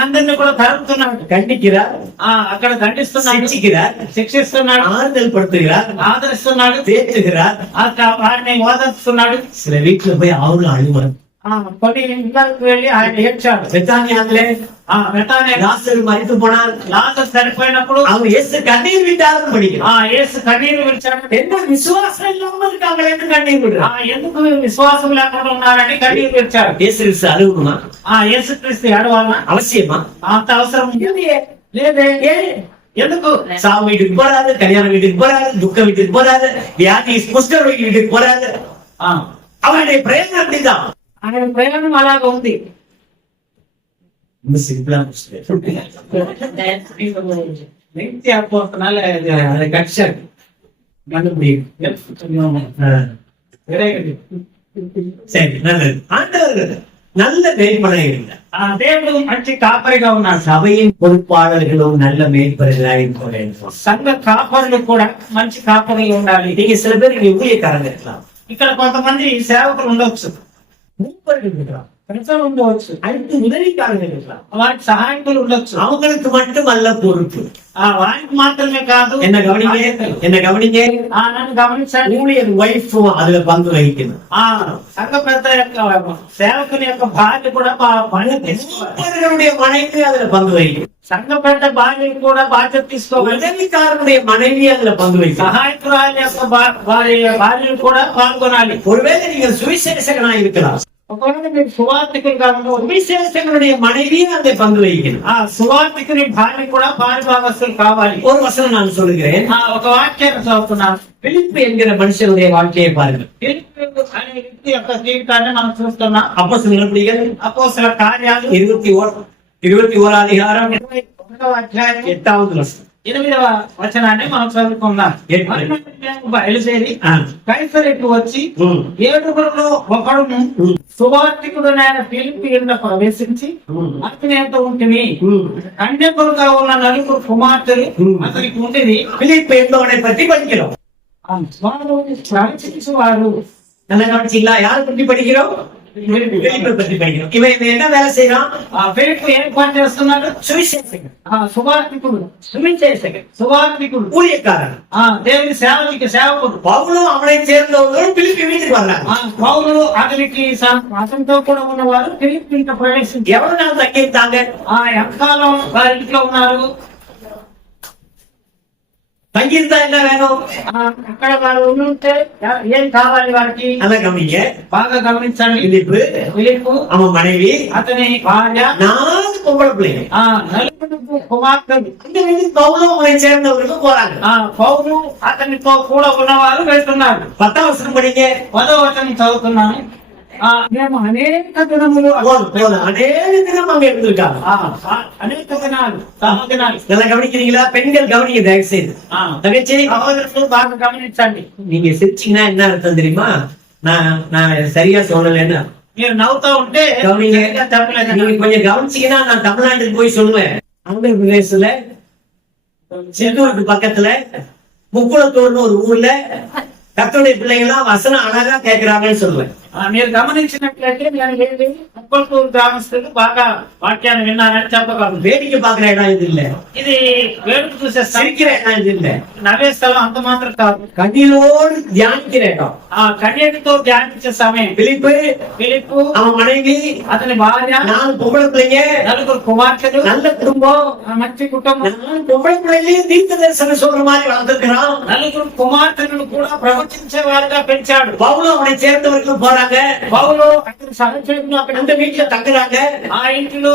అందరినీ కూడా తరుపుతున్నాడు, கண்டிக்கிறார், అక్కడ దండిస్తున్నాడు, சிக்கிறார், శిక్షిస్తున్నాడు, ஆறுதல் படுத்துகிறார், ఆదరిస్తున్నాడు, தேற்றுகிறார். వారిని ఓదార్స్తున్నాడు. சில வீட்டுல போய் அவங்களும் அழுவார், కొన్ని ఇళ్ళకి వెళ్ళి ఆయన ఏడ్చాడు. பெத்தானியாவிலே బెతానియా லாசரு மரித்து போனார். లాజరు చనిపోయినప్పుడు அவங்க இயேசு கண்ணீர் விட்டாருன்னு படிக்கிறோம். యేసు కన్నీరు విడిచాడు. என்ன விசுவாசம் இல்லாம இருக்காங்களேன்னு கண்ணீர் விடுறான். ఎందుకు విశ్వాసం లేకుండా ఉన్నారని కన్నీరు విడిచాడు. இயேசு கிறிஸ்து அழுகணுமா? యేసుక్రీస్తు ఏడవాలనా? அவசியமா? అంత అవసరం இல்லையே. లేదే. ஏன்? ఎందుకు? சாவு வீட்டுக்கு போறாரு, கல்யாண வீட்டுக்கு போறாரு, துக்க வீட்டுக்கு போறாரு, வியாதி புஸ்தர் வீட்டுக்கு போறாரு. அவனுடைய பிரயோஜனம் அப்படிதான். ఆయన ప్రయాణం అలాగా ఉంది. ரொம்ப சிம்பிளா நித்திய அப்போஸ்தலனால அதை கட்சாரு சரி, நல்லது. ஆண்டவர்கள் நல்ல மேய்ப்பனாக இருந்தார். దేవుడు మంచి కాపరిగా ఉన్నాడు. சபையின் பொறுப்பாளர்களும் நல்ல மேய்ப்பர்களாக இருக்க வேண்டும். సంఘ కాపరులు కూడా మంచి కాపరులు ఉండాలి. நீங்க சில பேர் இங்க ஊழியக்காரங்க இருக்கலாம், ఇక్కడ కొంతమంది సేవకులు ఉండవచ్చు, மூப்பர்கள் இருக்கலாம், పెన్షన్ ఉండవచ్చు, அடுத்து உதவிக்காரங்க இருக்கலாம். వారికి సహాయకులు ఉండొచ్చు. அவங்களுக்கு மட்டும் அல்ல பொறுப்பு. వారికి మాత్రమే కాదు. என்ன கவனிங்க, నన్ను గమనించండి. ஊழியர் வைஃபும் அதுல பங்கு வகிக்கணும். సంఘ పెద్ద యొక్క సేవకుని యొక్క భార్య కూడా పని తీసుకోవాలి. மூப்பர்களுடைய மனைவி அதுல பங்கு வகிக்கணும். సంఘ పెద్ద భార్య కూడా బాధ్యత తీసుకోవాలి. உதவிக்காரனுடைய மனைவி அதுல பங்கு வகிக்கணும். సహాయకురాలి యొక్క వారి భార్యలు కూడా పాల్గొనాలి. ஒருவேளை நீங்கள் சுவிசேஷகனா இருக்கலாம், ఒకవేళ మీరు సువార్థికులుగా ఉండవచ్చు, சுவிசேஷகனுடைய மனைவியும் அதை பங்கு வகிக்கணும். సువార్థికుని భార్య కూడా పారిభాగస్తులు కావాలి. ஒரு వచనం நான் சொல்லுகிறேன். ఒక వాక్యాన్ని చదువుతున్నాను. பிலிப்பு என்கிற மனுஷனுடைய வாழ்க்கையை பாருங்கள். ఫిలిప్పు అనే వ్యక్తి యొక్క జీవితాన్ని మనం చూస్తున్నాం. அப்போஸ்தலர் நடபடிகள் అపోస్తల కార్యాలు 21వ அதிகாரம் 21వ అధ్యాయం 8வது వచనం. 8వ వచనాన్ని మనం చదువుకుందాం. ఎనిమిది. బయలుదేరి ఆ. కైసరికి వచ్చి ఉమ్. ఏడుగురులో ఒకడును ఉమ్. సువార్థికుడైన ఫిలిప్పు ఇంట ప్రవేశించి ఉమ్. అతనితో ఉంటుంది. ఉమ్. కన్యకులుగా ఉన్న నలుగురు కుమార్తెలు ఉమ్. అతనికి ఉండేది. பிலிப்பு என்பவனை பற்றி படிக்கிறோம். వారు ప్రవచించువారు. நல்லா கவனிச்சீங்களா? யாரை பற்றி படிக்கிறோம்? பிலிப்பை பற்றி படிக்கிறோம். இவன் என்ன வேலை செய்யறான்? ఫిలిప్పు ఏం పని చేస్తున్నాడు? சுவிசேஷகன், సువార్థికుడు, சுவிசேஷகன், సువార్థికుడు, ஊழியக்காரன். దేవుని సేవకుడు. பவுலும் அவனை சேர்ந்தவர்களும் பிலிப்பி வீட்டுக்கு வர்றாங்க. పౌలు అతనికి అతనితో కూడా ఉన్నవారు ఫిలిప్పు ఇంట ప్రవేశించి எவ்வளவு நாள் தங்கியிருந்தாங்க? ఎంతకాలం వారి ఇంట్లో ఉన్నారు. தங்கியிருந்தா என்ன வேணும்? అక్కడ వారు ఉంటే ఏం కావాలి వారికి? நல்லா கவனிங்க. బాగా గమనించండి. பிலிப்பு, அவன் மனைவி, అతని భార్య, 4 பொம்பளை பிள்ளைங்க. నలుగురు కుమార్తెలు. இந்த வீட்டுக்கு பவுலும் அவனை சேர்ந்தவர்களும் போறாங்க. పౌలు అతనితో కూడా ఉన్నవారు వెళ్తున్నారు. 10వ వచనం படிங்க. 10వ వచనం చదువుతున్నాను. మేము అనేక దినములు அநேக தினம் அங்க இருந்திருக்காங்க. అనేక దినాలు దినాలు. நல்லா கவனிக்கிறீங்களா? பெண்கள் கவனிங்க தயவு செய்து. தங்கச்சி, సహోదరులు బాగా గమనించండి. நீங்க சிரிச்சீங்கன்னா என்ன அர்த்தம் தெரியுமா? நான் சரியா சொல்லலைன்னு. మీరు నవ్వుతూ ఉంటే கவனிங்க. చెప్పలేదు. நீங்க கொஞ்சம் கவனிச்சீங்கன்னா நான் தமிழ்நாட்டுக்கு போய் சொல்லுவேன். ஆந்திர பிரதேசத்துல செந்தூருக்கு பக்கத்துல முக்குளத்தூர்னு ஒரு ஊர்ல கர்த்தருடைய பிள்ளைங்க எல்லாம் வசனம் அழகா கேட்கிறாங்கன்னு சொல்லுவேன். మీరు గమనించినట్లయితే నేను వెళ్ళి ముప్పల్పూర్ గ్రామస్తులు బాగా వాక్యాన్ని విన్నారని చెప్పగలను. வேடிக்கை பாக்குற இடம் இது இல்ல, ఇది వేడుక చూసే சிரிக்கிற இடம் இது இல்ல, నవ్వే స్థలం అంత మాత్రం కాదు. கண்ணீரோடு தியானிக்கிற இடம். కన్యకతో ధ్యానించే సమయం. பிலிப்பு, அவன் மனைவி, అతని భార్య, 4 பொம்பளை பிள்ளைங்க, నలుగురు కుమార్తెలు, நல்ல குடும்பம், మంచి కుటుంబం. 4 பொம்பளை பிள்ளைகளையும் தீர்க்க தரிசனம் சொல்ற மாதிரி வளர்த்திருக்கிறான். నలుగురు కుమార్తెలను కూడా ప్రవచించే వారిగా పెంచాడు. பவுலும் அவனை சேர்ந்தவர்களும் போறாங்க. పౌలు అతని సహచరులు అక్కడ அந்த வீட்டுல தங்குறாங்க. ఆ ఇంటిలో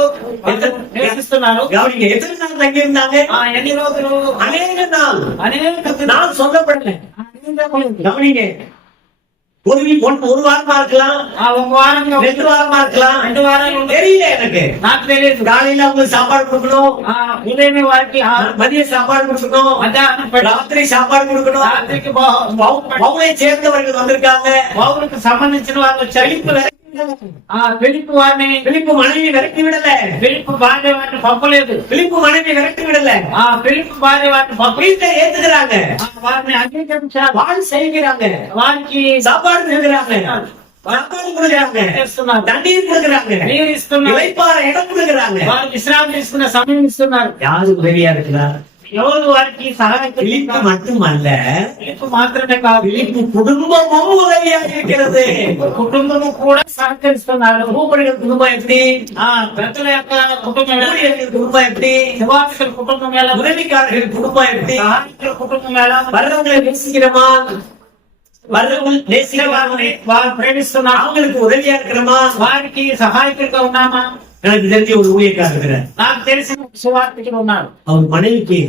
నివసిస్తున్నారు. கவனிங்க, எத்தனை நாள் தங்கி இருந்தாங்க? ఎన్ని రోజులు? அநேக நாள். అనేక நாள் சொல்லப்படல. கவனிங்க, ஒரு வாரமா இருக்கலாம், ఒక వారంగా 2 வாரமா இருக்கலாம், 2 వారాలు தெரியல எனக்கு. నాకు తెలియదు. காலையில அவங்களுக்கு சாப்பாடு கொடுக்கணும், ఉదయం వారికి மதிய சாப்பாடு கொடுக்கணும், మధ్యాహ్నం ராத்திரி சாப்பாடு கொடுக்கணும். రాత్రికి பவுலை சேர்ந்தவர்கள் வந்திருக்காங்க. పౌరులకు సంబంధించిన వాళ్ళు చలిపు ఫిలిప్పు వారిని பிலிப்பு மனைவி விரட்டி விடல. ఫిలిప్పు భార్య వారిని పంపలేదు. பிலிப்பு மனைவி விரட்டி விடல. ఫిలిప్పు భార్య వారిని வீட்டை ஏத்துக்கிறாங்க, వారిని అంగీకరించారు. வாழ் செய்கிறாங்க, వారికి சாப்பாடு கொடுக்குறாங்க, சாப்பாடு கொடுக்குறாங்க, ఇస్తున్నారు, தண்ணீர் கொடுக்குறாங்க, నీరు ఇస్తున్నారు, இளைப்பாற இடம் கொடுக்குறாங்க. వారికి విశ్రాంతి తీసుకునే సమయం ఇస్తున్నారు. யாரு உதவியா இருக்கிறா? ఎవరు వారికి సహాయం பிலிப்பு மட்டுமல்ல, ఫిలిప్పు మాత్రమే కాదు, பிலிப்பு குடும்பமும் உதவியா இருக்கிறது. కుటుంబము కూడా సహకరిస్తున్నారు. மூப்பர்கள் குடும்பம் எப்படி, ప్రజల యొక్క కుటుంబం ఎలా, ஊழியர்கள் குடும்பம் எப்படி, నివాసితుల కుటుంబం ఎలా, உதவிக்காரர்கள் குடும்பம் எப்படி, సహాయకుల కుటుంబం ఎలా, வர்றவங்களை நேசிக்கிறோமா, வர்றவங்க நேசிக்கிறவங்க వారు ప్రేమిస్తున్నారు, அவங்களுக்கு உதவியா இருக்கிறோமா. వారికి సహాయకులుగా ఉన్నామా. எனக்கு தெரிஞ்ச ஒரு ஊழியக்காரர் இருக்கிறார். నాకు తెలిసిన సువార్తికులు ఉన్నారు. அவர் மனைவிக்கு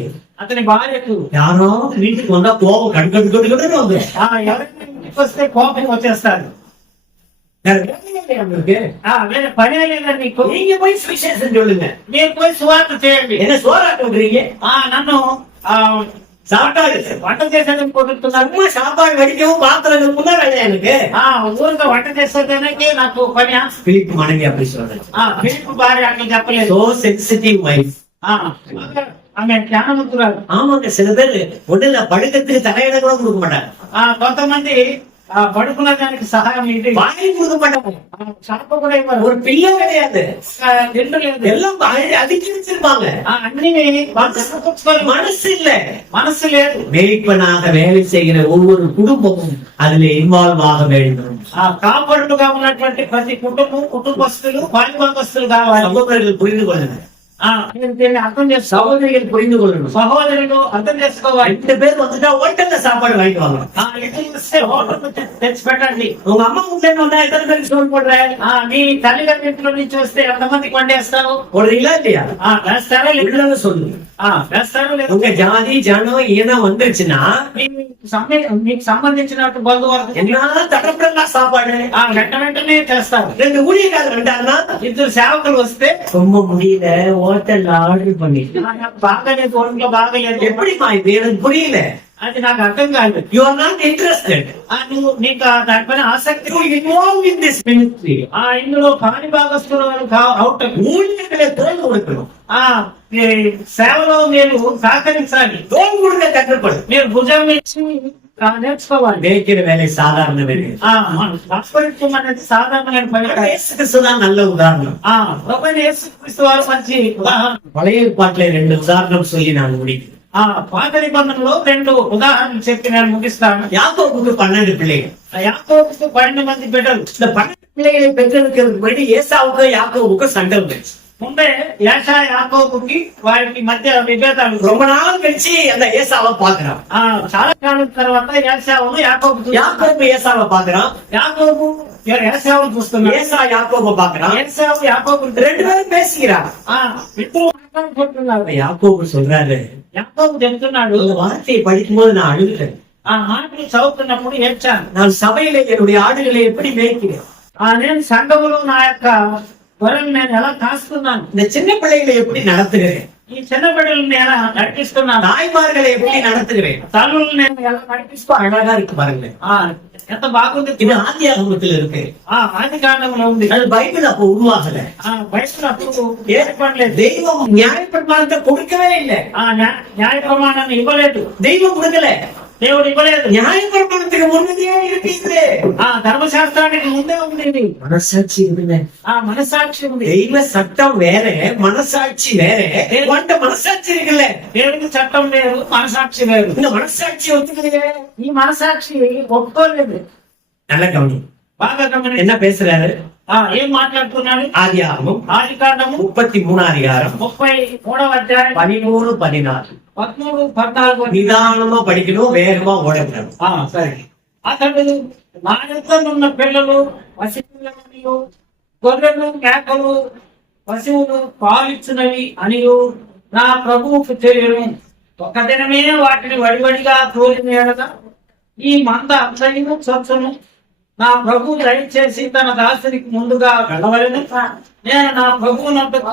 అతని భార్యకు யாராவது வீட்டுக்கு வந்தா கோபம் கடுக்கடுக்கடுக்கடுன்னு வந்து ఎవరైనా ఇంటికి వస్తే కోపం వచ్చేస్తారు. அவங்களுக்கு వేరే పనే లేదా నీకు, நீங்க போய் சுவிசேஷம் சொல்லுங்க. మీరు పోయి సువార్త చేయండి. என்ன சோறாட்ட விடுறீங்க, నన్ను சாப்பாடு వంట చేసేదని కుదురుతున్నారు. சும்மா சாப்பாடு வடிக்கவும் பாத்திரங்கள் முன்னா வேலையா எனக்கு. ఊరుగా వంట చేసేదానికి నాకు పని. பிலிப்பு மனைவி அப்படி சொல்றேன். ఫిలిప్పు భార్య అట్లా చెప్పలేదు. So sensitive wife. ఆమె జ్ఞానవంతురాలు. ஆமாங்க, சில பேர் ஒண்ணுல படுக்கிறதுக்கு தலையிட கூட கொடுக்க மாட்டாங்க, కొంతమంది పడుకున్న దానికి సహాయం ఇది வாங்கி கொடுக்க மாட்டாங்க, చాప కూడా ఇవ్వరు. ஒரு பிள்ளை கிடையாது, తిండి లేదు. எல்லாம் அடிச்சு வச்சிருப்பாங்க. అన్ని மனசு இல்ல, మనసు లేదు. மேய்ப்பனாக வேலை செய்கிற ஒவ்வொரு குடும்பமும் அதுல இன்வால்வ் ஆக வேண்டும். కాపాడుగా ఉన్నటువంటి ప్రతి కుటుంబస్తులు పాలిభాగస్తులు కావాలి. சகோதரர்கள் புரிந்து கொள்ளணும், దీన్ని అర్థం చేసుకోవాలి. சகோதரிகள் புரிந்து கொள்ளணும். సహోదరులు అర్థం చేసుకోవాలి. 2 பேர் வந்துட்டா ஹோட்டல்ல சாப்பாடு வாங்கிட்டு வாங்க. ఇంటికి వస్తే హోటల్ తెచ్చి పెట్టండి. உங்க அம்மா வீட்டுல வந்தா எத்தனை பேருக்கு சோறு போடுற, మీ తల్లిదండ్రుల ఇంట్లో నుంచి వస్తే ఎంతమందికి వండేస్తావు? போடுறீங்களா இல்லையா, వేస్తారా లేదు? இல்லன்னு சொல்லுங்க. వేస్తారా లేదు? உங்க ஜாதி ஜனம் இனம் வந்துருச்சுன்னா మీకు సంబంధించినట్టు బంధువర్గం என்னால தடப்படலாம் சாப்பாடு. వెంట వెంటనే చేస్తారు. 2 ஊழியக்காரர் வந்தாருன்னா ఇద్దరు సేవకులు వస్తే ரொம்ப முடியல ஹோட்டல்ல ஆர்டர் பண்ணி నాకు బాగాలేదు, ఒంట్లో బాగాలేదు, எப்படிமா இது எனக்கு புரியல. అది నాకు అర్థం కాదు. You are not interested. నువ్వు నీకు దానిపైన ఆసక్తి You involved in this ministry. ఇందులో పాని భాగస్తులు అవుట్. ஊழியர்களை தோல் கொடுக்கணும், ఈ సేవలో మీరు సహకరించాలి. தோல் கொடுக்க கற்றுப்படு. మీరు భుజం ఇచ్చి నేర్చుకోవాలి. மேய்க்கிற வேலை சாதாரண வேலை. అస్పరిత్వం అనేది సాధారణమైన పని కాదు. இயேசு கிறிஸ்து தான் நல்ல உதாரணம். ప్రభువైన యేసుక్రీస్తు వారు మంచి ఉదాహరణ. பழைய ஏற்பாட்டிலே 2 உதாரணம் சொல்லி நான் முடிக்கிறேன். పాత నిబంధనలో 2 ఉదాహరణలు చెప్పి నేను ముగిస్తాను. யாக்கோபுக்கு 12 பிள்ளைகள். యాకోబుకు 12 మంది బిడ్డలు. இந்த 12 பிள்ளைகளை பெற்றெடுக்கிறதுக்கு முன்னாடி ஏசாவுக்கும் யாக்கோபுக்கும் சண்டை வந்துச்சு. ముందే యాషా యాకోబుకి వారికి మధ్య విభేదాలు. ரொம்ப நாள் கழிச்சு அந்த ஏசாவை பாக்குறான். చాలా కాలం తర్వాత యాషావును యాకోబు யாக்கோபு ஏசாவை பாக்குறான், యాకోబు యాషావును చూస్తున్నాడు. ஏசா யாக்கோபை பாக்குறான். యాషావు యాకోబు 2 பேரும் பேசிக்கிறான். ఇద్దరు మాట్లాడుకుంటున్నారు. யாக்கோபு சொல்றாரு, యాకోబు చెప్తున్నాడు, இந்த வார்த்தையை படிக்கும்போது நான் அழுகிறேன். మాటలు చదువుతున్నప్పుడు ఏడ్చాను. நான் சபையில என்னுடைய ஆடுகளை எப்படி மேய்க்கிறேன், నేను సంఘములో నా యొక్క గొర్రెలు నేను ఎలా కాస్తున్నాను, இந்த சின்ன பிள்ளைகளை எப்படி நடத்துகிறேன், ఈ చిన్న బిడ్డలు నేను ఎలా నడిపిస్తున్నాను, தாய்மார்களை எப்படி நடத்துகிறேன். తల్లులు నేను ఎలా నడిపిస్తాను. அழகா இருக்கு பாருங்க. ఎంత బాగుంది. இது ஆதியாகமத்தில் இருக்கு. ఆది కాండంలో ఉంది. அது பைபிள் அப்ப உருவாகல. వయసులో అప్పుడు ఏర్పడలేదు. தெய்வம் நியாயப்பிரமாணத்தை கொடுக்கவே இல்லை. న్యాయ ప్రమాణాన్ని ఇవ్వలేదు. தெய்வம் கொடுக்கல, దేవుడు ఇవ్వలేదు. நியாயப்பிரமாணத்துக்கு முன்னதே இருக்குது. ధర్మశాస్త్రానికి ముందే ఉంది ఇది. மனசாட்சி இருக்குங்க. మనసాక్షి ఉంది. தெய்வ சட்டம் வேற, மனசாட்சி வேற. உன்கிட்ட மனசாட்சி இருக்குல்ல, దేవుడికి చట్టం వేరు, మనసాక్షి వేరు. இந்த மனசாட்சி ஒத்துக்கிறீங்க. ఈ మనసాక్షి ఒప్పుకోలేదు. நல்ல கவனி, బాగా గమనించండి. என்ன பேசுறாரு. ఏం మాట్లాడుతున్నాడు? ஆதியாகமம் ఆది కాండము 33 அதிகாரம் 33వ అధ్యాయం 13, 14. 13, 14. நிதானமா படிக்கணும், வேகமா ஓடக்கூடாது. సరే. అతడు నా యొక్క ఉన్న పిల్లలు పసిపిల్లలు గొర్రెలు మేకలు పశువులు పాలిచ్చినవి అనియు నా ప్రభువుకు తెలియను. ఒక దినమే వాటిని వడివడిగా తోలిన ఎడల ఈ మంద అంతయు చచ్చును. నా ప్రభు దయచేసి తన దాసునికి ముందుగా వెళ్ళవలను. నేను నా ప్రభువు నొద్దకు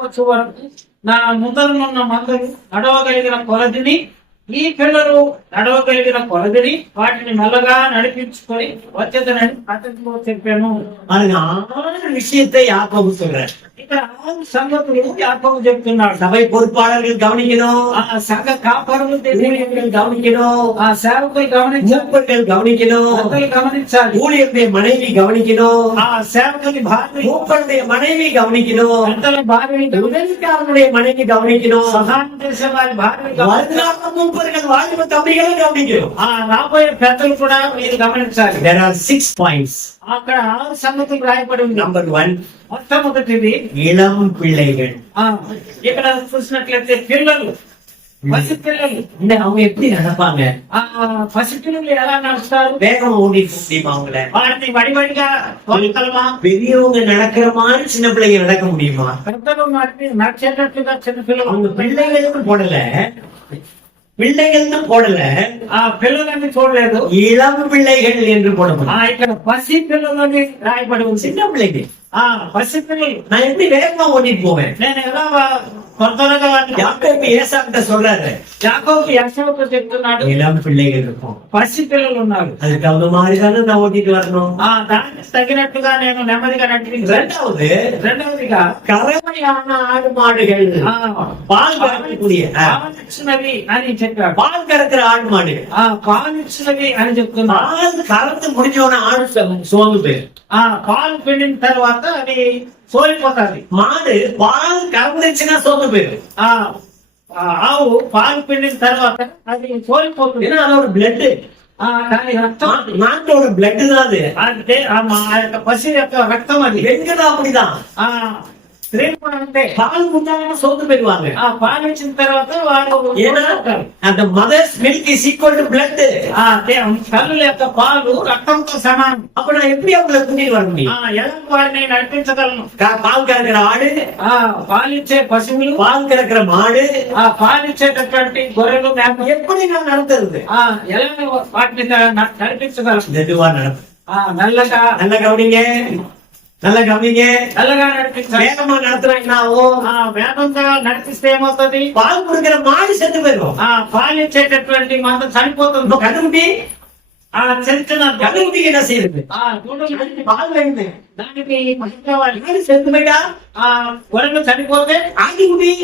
వచ్చు వరకు నా ముందరనున్న మందరు నడవగలిగిన కొలదిని ఈ పిల్లలు నడవగలిగిన కొలదిని వాటిని మెల్లగా నడిపించుకొని వచ్చేదనని అతనితో చెప్పాను. பாருங்க 6 விஷயத்தை யாக்கோபு சொல்றார். ఇక్కడ 6 సంగతులు యాకోబు చెప్తున్నాడు. சபை பொறுப்பாளர்கள் கவனிக்கணும், ఆ సంఘ కాపరులు ஊழியர்கள் கவனிக்கணும், ఆ సేవకులు గమనించాలి, மூப்பர்கள் கவனிக்கணும், భక్తులు గమనించాలి, ஊழியருடைய மனைவி கவனிக்கணும், ఆ సేవకుని భార్య, மூப்பருடைய மனைவி கவனிக்கணும், పెద్దల భార్య, உதவிக்காரனுடைய மனைவி கவனிக்கணும், సహాయం చేసే వారి భార్య గమనించాలి. வருங்கால மூப்பர்கள் வாலிப தம்பிகளும் கவனிக்கணும். ఆ రాబోయే పెద్దలు కూడా మీరు గమనించాలి. There are 6 points. అక్కడ 6 సంగతులు రాయబడి ఉంది. Number 1, మొట్టమొదటిది இளம் பிள்ளைகள். ఇక్కడ చూసినట్లయితే పిల్లలు, పసి పిల్లలు. இந்த அவங்க எப்படி நடப்பாங்க? పసి పిల్లలు ఎలా నడుస్తారు? வேகமா ஓடிட்டு முடியுமா அவங்கள? వారిని వడివడిగా తోలుకెళ్ళమా? பெரியவங்க நடக்கிற மாதிரி சின்ன பிள்ளைங்க நடக்க முடியுமா? పెద్దలు నడిచేటట్లుగా చిన్న పిల్లలు. அவங்க பிள்ளைகளுக்கு போடல, பிள்ளைகள்னு போடல, ఆ పిల్లలని చూడలేదు, இளம் பிள்ளைகள் என்று போடணும். ఇక్కడ పసి పిల్లలని రాయబడి ఉంది. சின்ன பிள்ளைங்க. పసి పిల్లలు. நான் எப்படி வேகமா ஓட்டிட்டு போவேன்? నేను ఎలా త్వరగా யாக்கோபு ஏசாக்கிட்ட சொல்றாரு, యాకోబు యాకోబుతో చెప్తున్నాడు, இளம் பிள்ளைகள் இருக்கும், పసి పిల్లలు ఉన్నారు, அதுக்கு தகுந்த மாதிரி தானே நான் ஓட்டிட்டு வரணும். దానికి తగినట్టుగా నేను నెమ్మదిగా నడిపించాను. రెండవదిగా கறவையான ஆடு மாடுகள், பால் கறக்கக்கூடிய, పాలిచ్చినవి అని చెప్పాడు. பால் கறக்கிற ஆடு மாடு, పాలిచ్చినవి అని చెప్తున్నా. பால் கறந்து முடிஞ்சோன ஆடு சோர்ந்து போயிரு. పాలు పిండిన తర్వాత అది సోలిపోతుంది. மாடு பால் கறந்துச்சுன்னா சோர்ந்து போயிரு. ఆవు పాలు పిండిన తర్వాత అది సోలిపోతుంది. ஏன்னா அதோட பிளட், దాని రక్తం, நாட்டோட பிளட் தான் அது. అంటే ఆ యొక్క పసి యొక్క రక్తం అది. பெண்களும் அப்படிதான், స్త్రీ కూడా అంటే பால் குடிச்சாங்கன்னா சோர்ந்து போயிடுவாங்க. పాలు ఇచ్చిన తర్వాత వాడు ஏன்னா அந்த mothers milk is equal to blood. తల్లుల యొక్క పాలు రక్తంతో సమానం. அப்ப நான் எப்படி அவங்களை கூட்டிட்டு வர முடியும்? ఎలా వారిని నడిపించగలను? பால் கறக்கிற ஆடு, పాలిచ్చే పశువులు, பால் கறக்கிற மாடு, పాలిచ్చేటటువంటి గొర్రెలు, మేకలు எப்படி நான் நடத்துறது? ఎలా వాటిని నడిపించగలను? மெதுவா நடக்கும். నల్లగా நல்லா கவனிங்க, நல்லா கவனிங்க. నల్లగా నడిపించాలి. வேகமா நடத்துனா என்ன ஆகும்? వేగంగా నడిపిస్తే ఏమవుతుంది? பால் குடுக்கிற மாடு செத்து போயிடும். పాలిచ్చేటటువంటి మందం చనిపోతుంది. கண்ணுக்குட்டி, చిన్న கண்ணுக்குட்டிக்கு என்ன செய்யுது? பால் வேணுது, దానికి కావాలి. மாடு செத்து போயிட்டா, గొర్రెలు చనిపోతే ஆட்டுக்குட்டி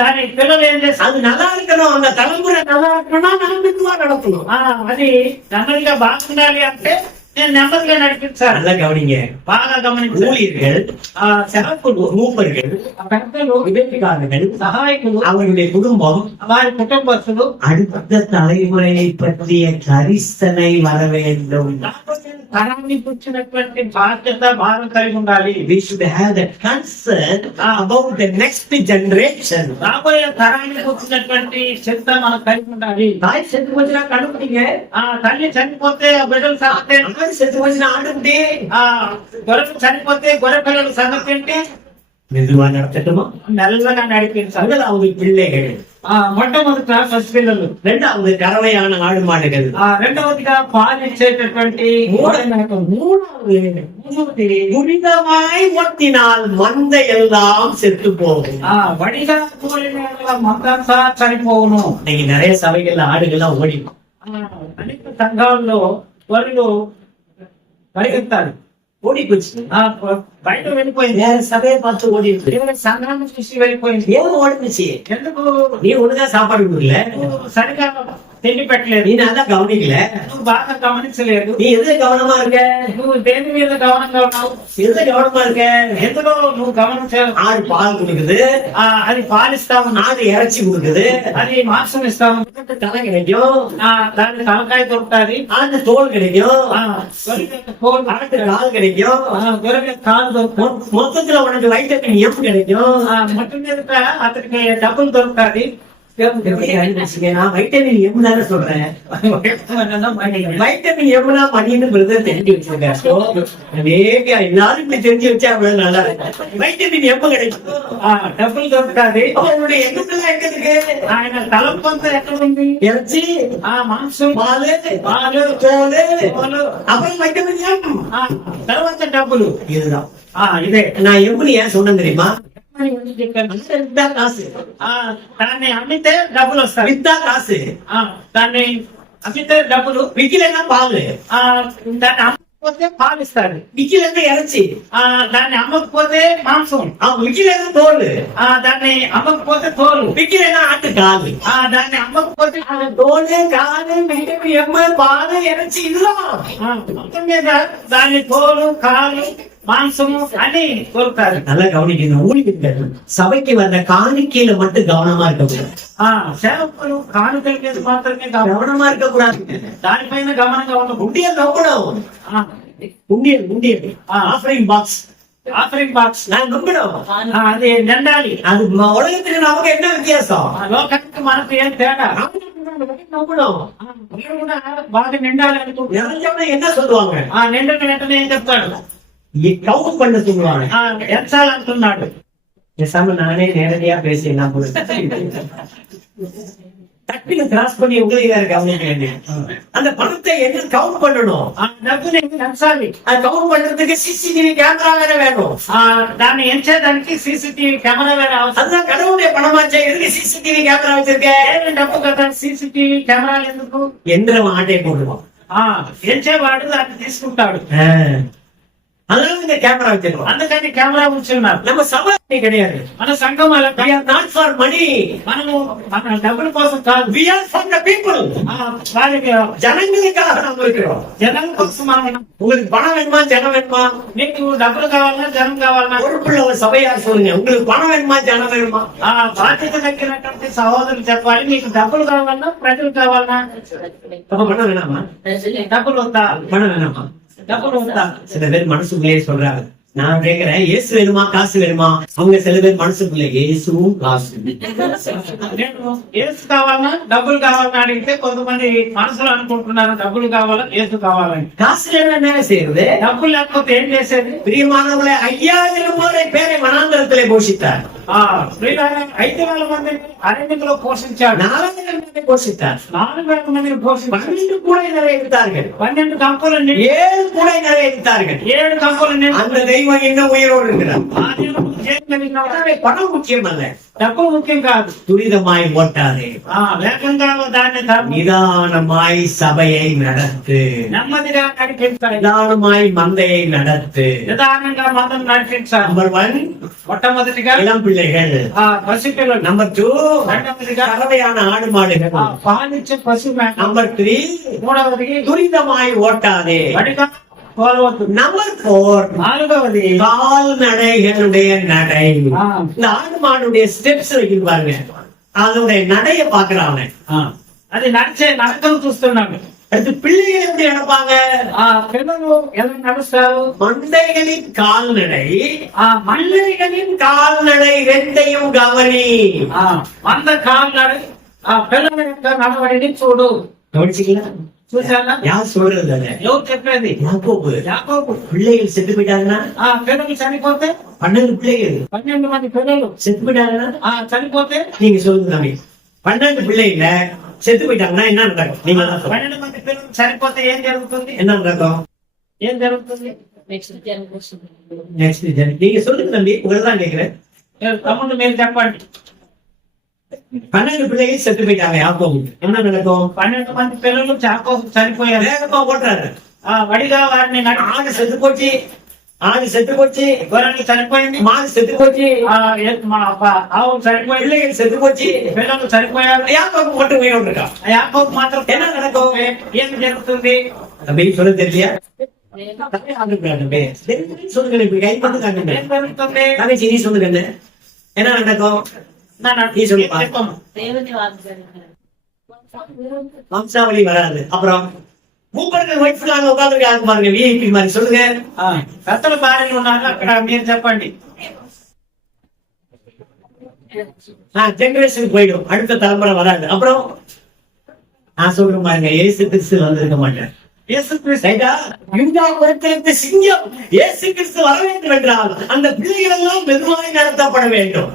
దాని పిల్లలు ఏం చేస్తారు? அது நல்லா இருக்கணும், அந்த தலைமுறை நல்லா இருக்கணும்னா நான் மெதுவா நடத்தணும். అది నెమ్మదిగా బాగుండాలి అంటే నేను నెమ్మదిగా నడిపించాలి. நல்லா கவனிங்க. బాగా గమనించాలి. ஊழியர்கள், సేవకులు, மூப்பர்கள், పెద్దలు, உதவிக்காரர்கள், సహాయకులు, அவர்களுடைய குடும்பம், వారి కుటుంబస్తులు அடுத்த தலைமுறையை பற்றிய கரிசனை வர வேண்டும். తరాన్ని పుచ్చినటువంటి బాధ్యత భారం కలిగి ఉండాలి. We should have the concern about the next generation. రాబోయే తరాన్ని పుచ్చినటువంటి చింత మనకు కలిగి ఉండాలి. தாய் செத்து போச்சுன்னா கண்டுபிடிங்க, తల్లి చనిపోతే బిడ్డలు సంగతి, ஆடு செத்து போச்சுன்னா ஆடுக்குட்டி. గొర్రెలు చనిపోతే గొర్రె పిల్లల సంగతి ఏంటి? மெதுவா நடத்தட்டுமா? మెల్లగా నడిపించాలి. முதலாவது பிள்ளைகள், మొట్టమొదట పసిపిల్లలు, இரண்டாவது கறவையான ஆடு மாடுகள், రెండవదిగా పాలిచ్చేటటువంటి மூணாவது புனிதமாய் ஓட்டினால் மந்தை எல்லாம் செத்து போகும். వడిగా కూలిన మందంతా చనిపోవును. இன்னைக்கு நிறைய சபைகள்ல ஆடுகள்லாம் ஓடி అనేక సంఘాల్లో గొర్రెలు పరిగెత్తాలి, ஓடி போச்சு. బయట వెళ్ళిపోయింది. வேற சபையை பார்த்து ஓடி இருக்கு. సంఘాన్ని చూసి వెళ్ళిపోయింది. ஏன் ஓடிச்சு? ఎందుకు? நீ ஒழுங்கா சாப்பாடு கொடுக்கல, నువ్వు సరిగా తిండి పెట్టలేదు, நீ நல்லா கவனிக்கல, నువ్వు బాగా గమనించలేదు, நீ எதுல கவனமா இருக்க? నువ్వు దేని మీద గమనంగా ఉన్నావు, எதுல கவனமா இருக்க? ఎందులో నువ్వు గమనించావు? ஆடு பால் கொடுக்குது, అది పాలిస్తా ఉంది, ஆடு இறைச்சி கொடுக்குது, అది మాంసం ఇస్తా ఉంది, தலை கிடைக்கும், దాని తలకాయ దొరుకుతుంది, ஆடு தோல் கிடைக்கும், ஆட்டு கால் கிடைக்கும், గొర్రె కాలు దొరుకుతుంది, மொத்தத்துல உனக்கு வைட்டமின் எம் கிடைக்கும். మొత్తం మీద అతనికి డబ్బులు దొరుకుతుంది. நான் வைட்டமின் எம் தானே சொல்றேன். வைட்டமின் எம்னா மணின்னு பிரதர் தெரிஞ்சு வச்சிருக்காரு. எல்லாரும் இப்படி தெரிஞ்சு வச்சா அவ்வளவு நல்லா இருக்கும். வைட்டமின் எம் கிடைக்கும், డబ్బులు దొరుకుతుంది. அவங்களுடைய எண்ணத்துல எங்க இருக்கு? ఆయన తలంపంతా ఎక్కడ ఉంది? இறைச்சி, మాంసం, பாலு, పాలు, தோல், తోలు, அப்புறம் வைட்டமின் எம். తర్వాత డబ్బులు. இதுதான். ఇదే நான் எம்னு ஏன் சொன்னேன் தெரியுமா? అని ముందు చెప్పాను. అంటే విత్తా కాసు, దాన్ని అమ్మితే డబ్బులు వస్తాయి. విత్తా కాసు, దాన్ని అమ్మితే డబ్బులు. వికిలేనా పాలు, దాన్ని అమ్మకపోతే పాలు ఇస్తాడు. వికిలేనా ఇറച്ചി, దాన్ని అమ్మకపోతే మాంసం. వికిలేనా తోలు, దాన్ని అమ్మకపోతే తోలు. వికిలేనా ఆட்டு కాలు, దాన్ని అమ్మకపోతే తోలు కాలు మిగిలిన ఎమ్మ పాలు ఇറച്ചി இதுதான். మొత్తం మీద దాని తోలు కాలు மாம்சம் அணி கொடுத்தாரு. நல்லா கவனிக்கணும். ஊழியர்கள் சபைக்கு வந்த காணிக்கையில மட்டும் கவனமா இருக்கக்கூடாது. சேவకులు కానుకలకి మాత్రమే கவனமா இருக்கக்கூடாது. దానిపైన గమనంగా ఉండదు. உண்டியல் நம்பணும். உண்டியல் ஆஃபரிங் பாக்ஸ், ఆఫరింగ్ బాక్స్ நான் நம்பணும். అది నిండాలి. அது உலகத்துக்கு நமக்கு என்ன வித்தியாசம்? లోకానికి మనకు ఏం తేడా? நம்பணும். మీరు కూడా బాగా నిండాలి అనుకుంటున్నారు. நினைச்சவன என்ன சொல்லுவாங்க? నిండిన వెంటనే ఏం చెప్తాడు? கவுண்ட் பண்ண சொல்லுவாங்க. ఎంచాలంటున్నాడు. பேசாம நானே நேரடியா பேசி என்ன தட்டில கிராஸ் பண்ணி உங்களுக்கு கவனிக்க வேண்டியது. அந்த பணத்தை என்ன கவுண்ட் பண்ணணும்? డబ్బుని ఎంచాలి. அது கவுண்ட் பண்றதுக்கு சிசிடிவி கேமரா வேற வேணும். దాన్ని ఎంచేదానికి సీసీటీవీ కెమెరా వేరే అవసరం. அதுதான் கடவுளுடைய பணமாச்சே. எதுக்கு சிசிடிவி கேமரா வச்சிருக்கேன்? డబ్బు కదా సీసీటీవీ కెమెరాలు ఎందుకు? எந்திரம் ஆட்டை போடுவோம். ఎంచేవాడు దాన్ని తీసుకుంటాడు. அதனால இந்த கேமரா வச்சிருக்கோம். అందుకని కెమెరా ఉంచున్నారు. நம்ம சபை கிடையாது. మన సంఘం అలా நாட் ஃபார் மணி. మనము మన డబ్బుల కోసం కాదు. We are for the people. వారికి ஜனங்களுக்காக நம்ம இருக்கிறோம். జనం కోసం మనం. உங்களுக்கு பணம் வேணுமா ஜனம் வேணுமா? నీకు డబ్బులు కావాలన్నా జనం కావాలన్నా? பொறுப்புள்ள ஒரு சபையார் சொல்லுங்க. உங்களுக்கு பணம் வேணுமா ஜனம் வேணுமா? బాధ్యత తగ్గినటువంటి సహోదరులు చెప్పాలి. మీకు డబ్బులు కావాలన్నా ప్రజలు కావాలన్నా? அப்ப பணம் வேணாமா? డబ్బులు వద్దా? பணம் வேணாமா? డబ్బులు వద్దా? சில பேர் மனசுக்குள்ளேயே சொல்றாங்க. நான் கேக்குறேன், இயேசு வேணுமா காசு வேணுமா? அவங்க சில பேர் மனசுக்குள்ள இயேசுவும் காசு. నేను ఏసు కావాలన్నా డబ్బులు కావాలన్నా అడిగితే కొంతమంది మనసులో అనుకుంటున్నారు డబ్బులు కావాలా ఏసు కావాలని. காசு என்ன செய்யறது? డబ్బులు లేకపోతే ఏం చేసేది? பிரியமானவர்களே, 5000 பேரை வனாந்தரத்திலே போஷித்தார். 5,000 మందిని అరణ్యంలో పోషించాడు. 4000 பேரை போஷித்தார். 4,000 మందిని పోషించాడు. 12 கூடை நிறைய எடுத்தார்கள். 12 కంపులు 7 கூடை நிறைய எடுத்தார்கள். 7 కంపులు அந்த தெய்வம் இன்னும் உயிரோடு இருக்கிறார். பணம் முக்கியம் அல்ல, డబ్బు ముఖ్యం కాదు. துரிதமாய் ஓட்டாதே, వేగంగా దాన్ని நிதானமாய் சபையை நடத்து, నెమ్మదిగా నడిపించాలి. நிதானமாய் மந்தையை நடத்து. నిదానంగా మందం నడిపించాలి. நம்பர் 1 మొట్టమొదటిగా இளம் பிள்ளைகள். పసిపిల్లలు. நம்பர் 2 రెండవదిగా கறவையான ஆடு மாடுகள். పాలిచ్చే పశు మేక. நம்பர் 3 మూడవది துரிதமாய் ஓட்டாதே. వడిగా పోలవద్దు. நம்பர் 4 నాలుగవది கால்நடைகளுடைய நடை. இந்த ஆடு மாடுடைய ஸ்டெப்ஸ் வைக்கிட்டு பாருங்க, அதனுடைய நடைய பாக்குறாங்க. అది నడిచే నడకలు చూస్తున్నాడు. அடுத்து பிள்ளைகள் எப்படி நடப்பாங்க? పిల్లలు ఎలా నడుస్తారు? மந்தைகளின் கால்நடை, பிள்ளைகளின் கால்நடை ரெண்டையும் கவனி. మంద కాళ్ళడు పిల్లల యొక్క నడవడిని చూడు. கவனிச்சிங்களா? చూసారా? யார் சொல்றது? அதை ఎవరు చెప్పేది? யாக்கோபு. యాకోబు. பிள்ளைகள் செத்து போயிட்டாங்கன்னா, పిల్లలు చనిపోతే 12 பிள்ளைகள் 12 మంది పిల్లలు செத்து போயிட்டாங்கன்னா, చనిపోతే நீங்க சொல்லுங்க தம்பி, 12 பிள்ளைகள செத்து போயிட்டாங்கன்னா என்ன நடக்கும்? நீங்க தான் சொல்லுங்க. 12 మంది పిల్లలు చనిపోతే ఏం జరుగుతుంది? என்ன நடக்கும்? ఏం జరుగుతుంది? நெக்ஸ்ட் நீங்க சொல்லுங்க தம்பி, உங்களை தான் கேட்கிறேன். తమ్ముడు మీరు చెప్పండి. 12 பிள்ளைகள் செத்து போயிட்டாங்க யாக்கோபு, என்ன நடக்கும்? 12 మంది పిల్లలు యాకోబు చనిపోయారు. வேகமா ஓட்டுறாரு. వడిగా వారిని ஆடு செத்து போச்சு, ஆடு செத்து போச்சு, గొర్రెలు చనిపోయింది. மாடு செத்து போச்சு, ఆవు చనిపోయింది. பிள்ளைகள் செத்து போச்சு, పిల్లలు చనిపోయారు. யாக்கோபு மட்டும் உயிரோடு இருக்கான். యాకోబు మాత్రం என்ன நடக்கும்? ఏం జరుగుతుంది? தம்பி சொல்ல தெரியலையா? சொல்லுங்க, இப்படி கை பண்ணி காட்டுங்க. ఏం జరుగుతుంది? தங்கச்சி நீ சொல்லுங்க, என்ன நடக்கும்? நீ சொல்லுப்பா. வம்சாவளி வராது. அப்புறம் மூப்பர்கள் ஒயிட் ஃபிளாக் உட்கார்ந்து பாருங்க, விஐபி மாதிரி. சொல்லுங்க. పెద్దల భార్యలు ఉన్నారు అక్కడ, మీరు చెప్పండి. ஜெனரேஷன் போயிடும், அடுத்த தலைமுறை வராது. அப்புறம் நான் சொல்றேன் பாருங்க, ஏசு கிறிஸ்து வந்திருக்க மாட்டேன். இயேசு கிறிஸ்து சிங்கம் இயேசு கிறிஸ்து வர வேண்டும் என்றால் அந்த பிள்ளைகள் எல்லாம் மெதுவாய் நடத்தப்பட வேண்டும்.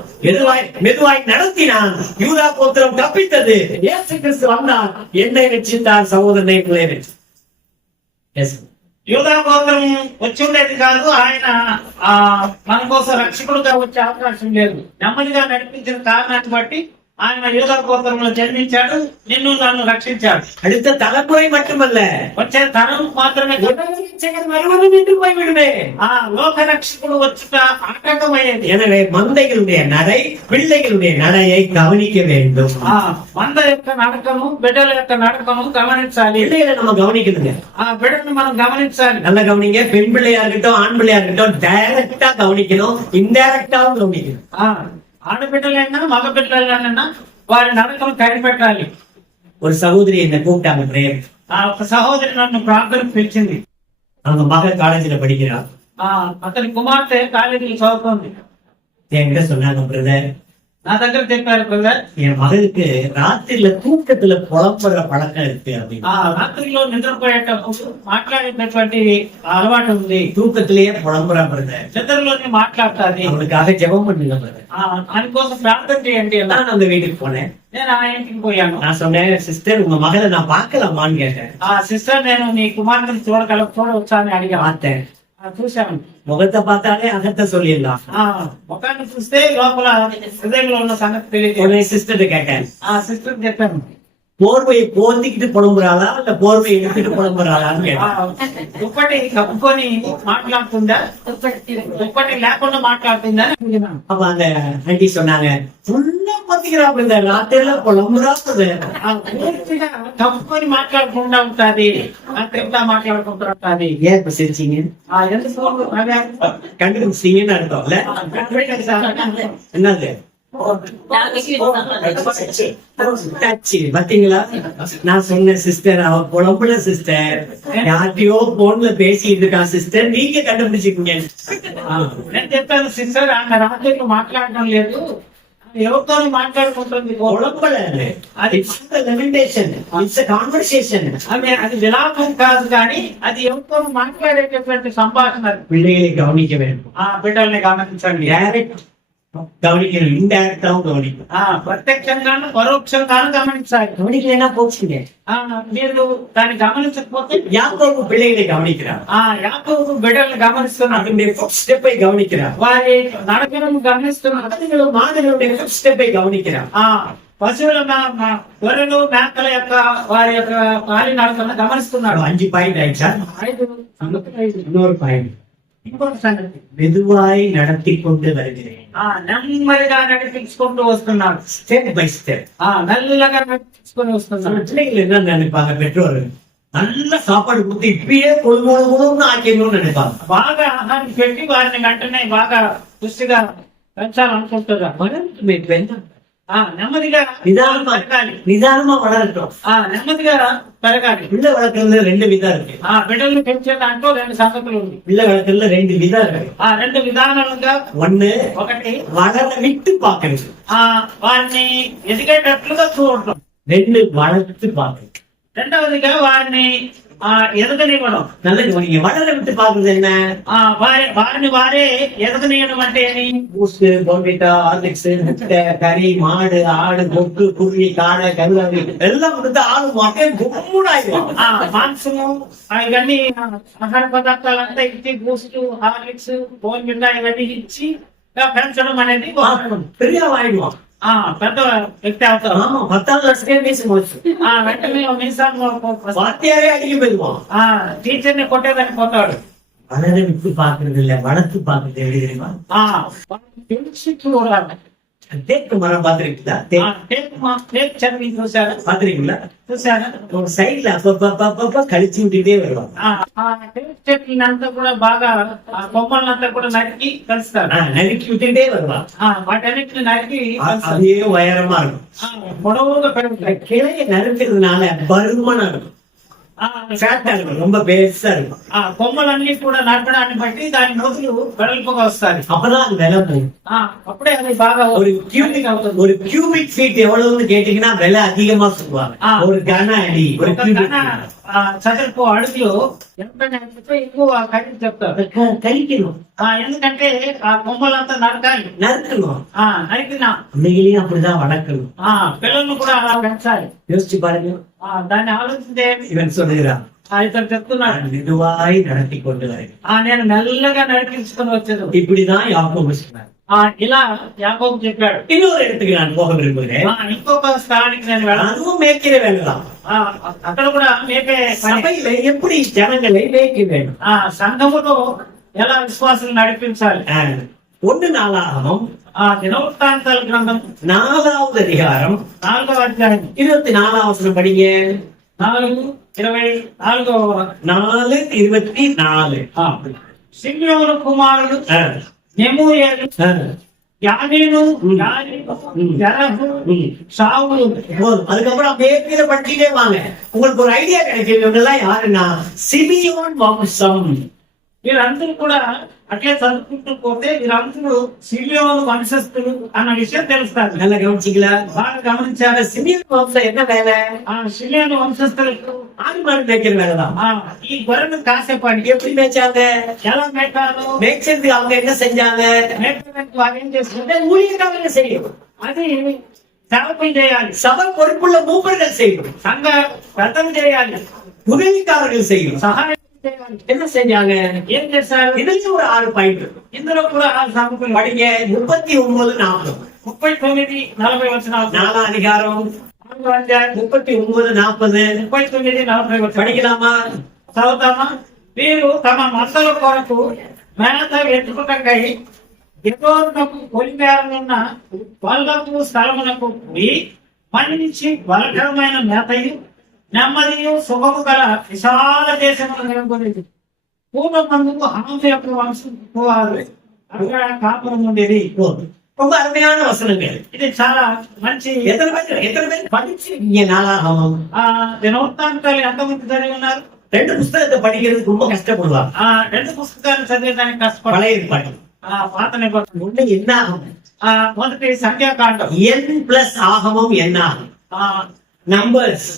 மெதுவாய் நடத்தினான். யூதா கோத்திரம் தப்பித்தது. இயேசு கிறிஸ்து வந்தார், என்னை ரட்சித்தார், சகோதரனை பிள்ளைகள். యూదా గోత్రం వచ్చి ఉండేది కాదు. ఆయన మన కోసం రక్షకుడుగా వచ్చే అవకాశం లేదు. నెమ్మదిగా నడిపించిన కారణాన్ని బట్టి ఆయన యూదా గోత్రంలో జన్మించాడు, నిన్ను నన్ను రక్షించాడు. அடுத்த தலைமுறை மட்டுமல்ல, వచ్చే తరం మాత్రమే போய்விடுமே. లోక రక్షకుడు వచ్చుట ఆటంకమయ్యేది. எனவே மந்தைகளுடைய நடை, பிள்ளைகளுடைய நடையை கவனிக்க வேண்டும். మంద యొక్క నడకను, బిడ్డల యొక్క నడకను గమనించాలి. பிள்ளைகளை நம்ம கவனிக்கணுங்க. బిడ్డను మనం గమనించాలి. நல்லா கவனிங்க. பெண் பிள்ளையா இருக்கட்டும், ஆண் பிள்ளையா இருக்கட்டும், டைரக்டா கவனிக்கணும், இன்டைரக்டாவும் கவனிக்கணும். ఆడబిడ్డలైనా మగ బిడ్డలైనా వారి నడకను కనిపెట్టాలి. ஒரு சகோதரி என்ன கூப்பிட்டாங்க பிரேயர். ఒక సహోదరి నన్ను ప్రార్థన పిలిచింది. அவங்க மக காலேஜ்ல படிக்கிறா. అతని కుమార్తె కాలేజీలో చదువుతోంది. என்கிட்ட சொன்னாங்க, பிரதர், నా దగ్గర చెప్పారు, బ్రదర్, என் மகளுக்கு ராத்திரில தூக்கத்துல புலம்புற பழக்கம் இருக்கு அப்படின்னு. రాత్రిలో నిద్రపోయేటప్పుడు మాట్లాడేటటువంటి అలవాటు ఉంది. தூக்கத்திலேயே புலம்புறா பிரதர். నిద్రలోనే మాట్లాడుతుంది. அவளுக்காக ஜெபம் பண்ணுங்க பிரதர். దానికోసం ప్రార్థన చేయండి. நான் அந்த வீட்டுக்கு போனேன். నేను ఆ ఇంటికి పోయాను. நான் சொன்னேன், சிஸ்டர் உங்க மகளை நான் பார்க்கலாமான்னு கேட்டேன். సిస్టర్, నేను నీ కుమార్తెను చూడవచ్చా అని అడిగా. பார்த்தேன். చూశాను. முகத்தை பார்த்தாலே அகத்தை சொல்லிடலாம். ముఖాన్ని చూస్తే లోపల హృదయంలో ఉన్న సంగతి తెలియదు. உடனே சிஸ்டர் கேட்டேன், సిస్టర్ చెప్పాను, போர்வையை போர்த்திக்கிட்டு புலம்புறாளா இல்ல போர்வையை எடுத்துட்டு புலம்புறாளான்னு கேட்டேன். దుప్పటి కప్పుకొని మాట్లాడుతుందా, దుప్పటి లేకుండా మాట్లాడుతుందా? அப்ப அந்த ஆண்டி சொன்னாங்க, ஃபுல்லா பத்திக்கிறா பிரதர், ராத்திரில புலம்புறா பிரதர். పూర్తిగా కప్పుకొని మాట్లాడకుండా ఉంటది, రాత్రిలా మాట్లాడుకుంటూ ఉంటది. ஏன் இப்ப சிரிச்சீங்க? ఎందుకు అదే கண்டுபிடிச்சீங்கன்னு அர்த்தம்ல. என்னது டச்சு பாத்தீங்களா? நான் சொன்ன சிஸ்டர், அவ புலம்புல சிஸ்டர், யார்கிட்டயோ போன்ல பேசிட்டு இருக்கா சிஸ்டர், நீங்க கண்டுபிடிச்சிருக்கீங்க. నేను చెప్పాను, సిస్టర్ ఆమె రాత్రికి మాట్లాడడం లేదు, ఎవరితో మాట్లాడుకుంటుంది. புலம்பல, కాన్వర్సేషన్. అది విలాపం కాదు, కానీ అది ఎవరితో మాట్లాడేటటువంటి సంభాషణ. பிள்ளைகளை கவனிக்க வேண்டும். బిడ్డల్ని గమనించండి. டைரக்ட் கவனிக்கணும், இன்டைரக்டாவும் கவனிக்கணும். ప్రత్యక్షంగాను పరోక్షంగాను గమనించాలి. கவனிக்கலைன்னா போச்சுங்க. మీరు దాన్ని గమనించకపోతే, யாக்கோபு பிள்ளைகளை கவனிக்கிறார், యాకోబు బిడ్డల్ని గమనిస్తున్నారు, அதனுடைய ஃபுட் ஸ்டெப்பை கவனிக்கிறார், వారి నడకను గమనిస్తున్నారు, மாதங்களுடைய ஃபுட் ஸ்டெப்பை கவனிக்கிறார். పశువుల గొర్రెలు మేకల యొక్క వారి యొక్క పాలి నడకను గమనిస్తున్నాడు. 5 பாயிண்ட் ஆயிடுச்சா? 5 இன்னொரு பாயிண்ட், ఇంకొక సంగతి, மெதுவாய் நடத்தி கொண்டு வருகிறேன். నెమ్మదిగా నడిపించుకుంటూ వస్తున్నాడు. Step by step. మెల్లగా నడిపించుకొని వస్తున్నాడు. பிள்ளைகள் என்ன நினைப்பாங்க, பெற்றோர்கள் நல்ல சாப்பாடு கொடுத்து இப்பயே கொழுமொழுன்னு ஆக்கிடணும்னு நினைப்பாங்க. బాగా ఆహారం పెట్టి వారిని వెంటనే బాగా పుష్టిగా పెంచాలనుకుంటున్నారు. வளரட்டுமே, నెమ్మదిగా நிதானமா పెరగాలి. நிதானமா வளரட்டும். నెమ్మదిగా పెరగాలి. பிள்ளை வளர்க்கறதுல 2 விதம் இருக்கு. బిడ్డలు పెంచే దాంట్లో 2 సంగతులు ఉంది. பிள்ளை வளர்க்கறதுல 2 விதம் இருக்கு. 2 విధానాలుగా, ஒண்ணு ఒకటి வளர விட்டு பாக்குறது, వారిని ఎదిగేటట్లుగా చూడటం. 2 வளர்த்து பாக்குறது. రెండవదిగా వారిని ఎదగనివ్వడం. நல்லது. நீங்க வளர விட்டு பாக்குறது என்ன? వారిని వారే ఎదగనీయడం అంటే பூஸ்ட், போன்விட்டா, ஹார்லிக்ஸ், முட்டை, கறி, மாடு, ஆடு, கொக்கு, குருவி, காடை, கருவாவி எல்லாம் கொடுத்து ஆளு மக்கே கும்முடாயிரும். మాంసము ఇవన్నీ ఆహార పదార్థాలంతా ఇచ్చి బూస్ట్, హార్లిక్స్, బోన్విటా ఇవన్నీ ఇచ్చి పెంచడం అనేది பெரிய ஆயிடுவான். పెద్ద వ్యక్తి అవుతారు. ஆமா, 10வது வருஷமே மீச போச்சு. వెంటనే మీసాలు வாத்தியாரே அடிக்க போயிடுவான். టీచర్ని కొట్టేదని పోతాడు. வளர விட்டு பாக்குறது இல்ல, வளர்த்து பாக்குறது எப்படி தெரியுமா? తెలిసి చూడాలి. தேக்கு மரம் பாத்திருக்கீங்களா? టేక్ చదివి చూసారా? பாத்திருக்கீங்களா? చూసారా? సైడ్ல அப்பப்ப కழிச்சு విட்டுட்டே வருவான். టేక్ చెట్లంతా కూడా బాగా కొమ్మలంతా కూడా నరికి కలుస్తారు. நறுக்கி விட்டுட்டே வருவான். వాటన్నిటిని నరికి அதே உயரமா இருக்கும். పొడవుగా పెరుగుతాయి. கிளையை நறுக்கிறதுனால பருமனா இருக்கும், ஃபேட்டா இருக்கும், ரொம்ப பெருசா இருக்கும். కొమ్మలన్నీ కూడా నరకడాన్ని బట్టి దాని నోతులు వెడల్పుగా వస్తాయి. அப்பதான் அது விலை போகும். అప్పుడే అది బాగా ஒரு கியூபிக் ஃபீட் எவ்வளவுன்னு கேட்டீங்கன்னா விலை அதிகமா சொல்லுவாங்க. ஒரு கன அடி, ஒரு cubic feet. చదరపు అడుగులు ఎంతైనా ఎక్కువ ఖరీదు చెప్తారు. கழிக்கணும், ఎందుకంటే ఆ కొమ్మలంతా నరకాలి. நறுக்கணும். నరికినా பிள்ளைகளையும் அப்படிதான் வளர்க்கணும். పిల్లలను కూడా అలా పెంచాలి. யோசிச்சு பாருங்க. దాన్ని ఆలోచించే இவன் சொல்லுகிறான், ఇతను చెప్తున్నాడు, மெதுவாய் நடத்தி கொண்டு வரேன். నేను మెల్లగా నడిపించుకొని వచ్చాను. இப்படிதான் யாக்கோபு சொன்னார். ఇలా యాకోబు చెప్పాడు. இன்னொரு இடத்துக்கு நான் போக விரும்புகிறேன். ఇంకొక స్థానానికి నేను వెళ్ళాను. அதுவும் மேய்க்கிற வேலைதான். అక్కడ కూడా మేకే சபையில எப்படி ஜனங்களை மேய்க்க வேண்டும், సంఘములో ఎలా విశ్వాసాలు నడిపించాలి. 1 நாளாகமம் దినవృత్తాంతాల గ్రంథం 4வது அதிகாரம் 4వ అధ్యాయం 24வது வசனம் படிங்க. 4:24. 4:24. సిమ్యోను కుమారుడు నెమూయేలు, యానీను, జరహు, సావులు. அதுக்கப்புறம் அப்படியே படிச்சுட்டே வாங்க. உங்களுக்கு ஒரு ஐடியா கிடைக்கும் இவங்கெல்லாம் யாருன்னா சிமியோன் வம்சம். వీరందరూ కూడా అట్లే చదువుకుంటూ పోతే వీరందరూ సిమియోను వంశస్థులు అన్న విషయం తెలుస్తారు. நல்லா கவனிச்சிங்களா? బాగా గమనించారు. சிமியோன் வம்சம் என்ன வேலை? సిమియోను వంశస్థులకు ஆடுமாடு மேய்க்கிற வேலைதான். ఈ గొర్రెను కాసే పని. எப்படி மேய்ச்சாங்க? ఎలా మేటాలు மேய்ச்சதுக்கு அவங்க என்ன செஞ்சாங்க? మేటకు వారు ఏం చేస్తుంటే ஊழியக்காரங்க செய்யும், అది సేవకులు చేయాలి, சபை பொறுப்புள்ள மூப்பர்கள் செய்யும், సంఘ పెద్దలు చేయాలి, உதவிக்காரர்கள் செய்யும். సహాయం చేయాలి. என்ன செஞ்சாங்க? ఏం చేశారు? இதுலயும் ஒரு 6 பாயிண்ட் இருக்கு. ఇందులో కూడా ఆ సేవకులు படிங்க. 39-40. 39-40 వచనాలు. 4వ அதிகாரம் 4వ అధ్యాయం 39-40. 39-40 படிக்கலாமா? చదువుతామా? వీరు తమ మందల కొరకు మేత వెతుకుటకై ఎగోరునకు కొలిపేరనున్న వల్లపు స్థలమునకు పోయి మంచి బలకరమైన మేతయు నెమ్మదియు శుభము గల విశాల దేశమును నెలకొనేది. పూర్వమందుకు హాము యొక్క వంశం వారు అక్కడ కాపురం ఉండేది. ரொம்ப அருமையான வசனங்கள். ఇది చాలా మంచి. எத்தனை பேர் படிச்சிருக்கீங்க நாளாகமம்? దినవృత్తాంతాలు ఎంతమంది చదివి ఉన్నారు? 2 புஸ்தகத்தை படிக்கிறதுக்கு ரொம்ப கஷ்டப்படுவாங்க. 2 పుస్తకాలు చదివేదానికి కష్టపడాలి. பழைய ஏற்பாடு. పాత నిబంధన. ஒண்ணு என்ன ஆகும்? మొదటి సంఖ్యాకాండం. n பிளஸ் ஆகமம் என்ன ஆகும்? நம்பர்ஸ்.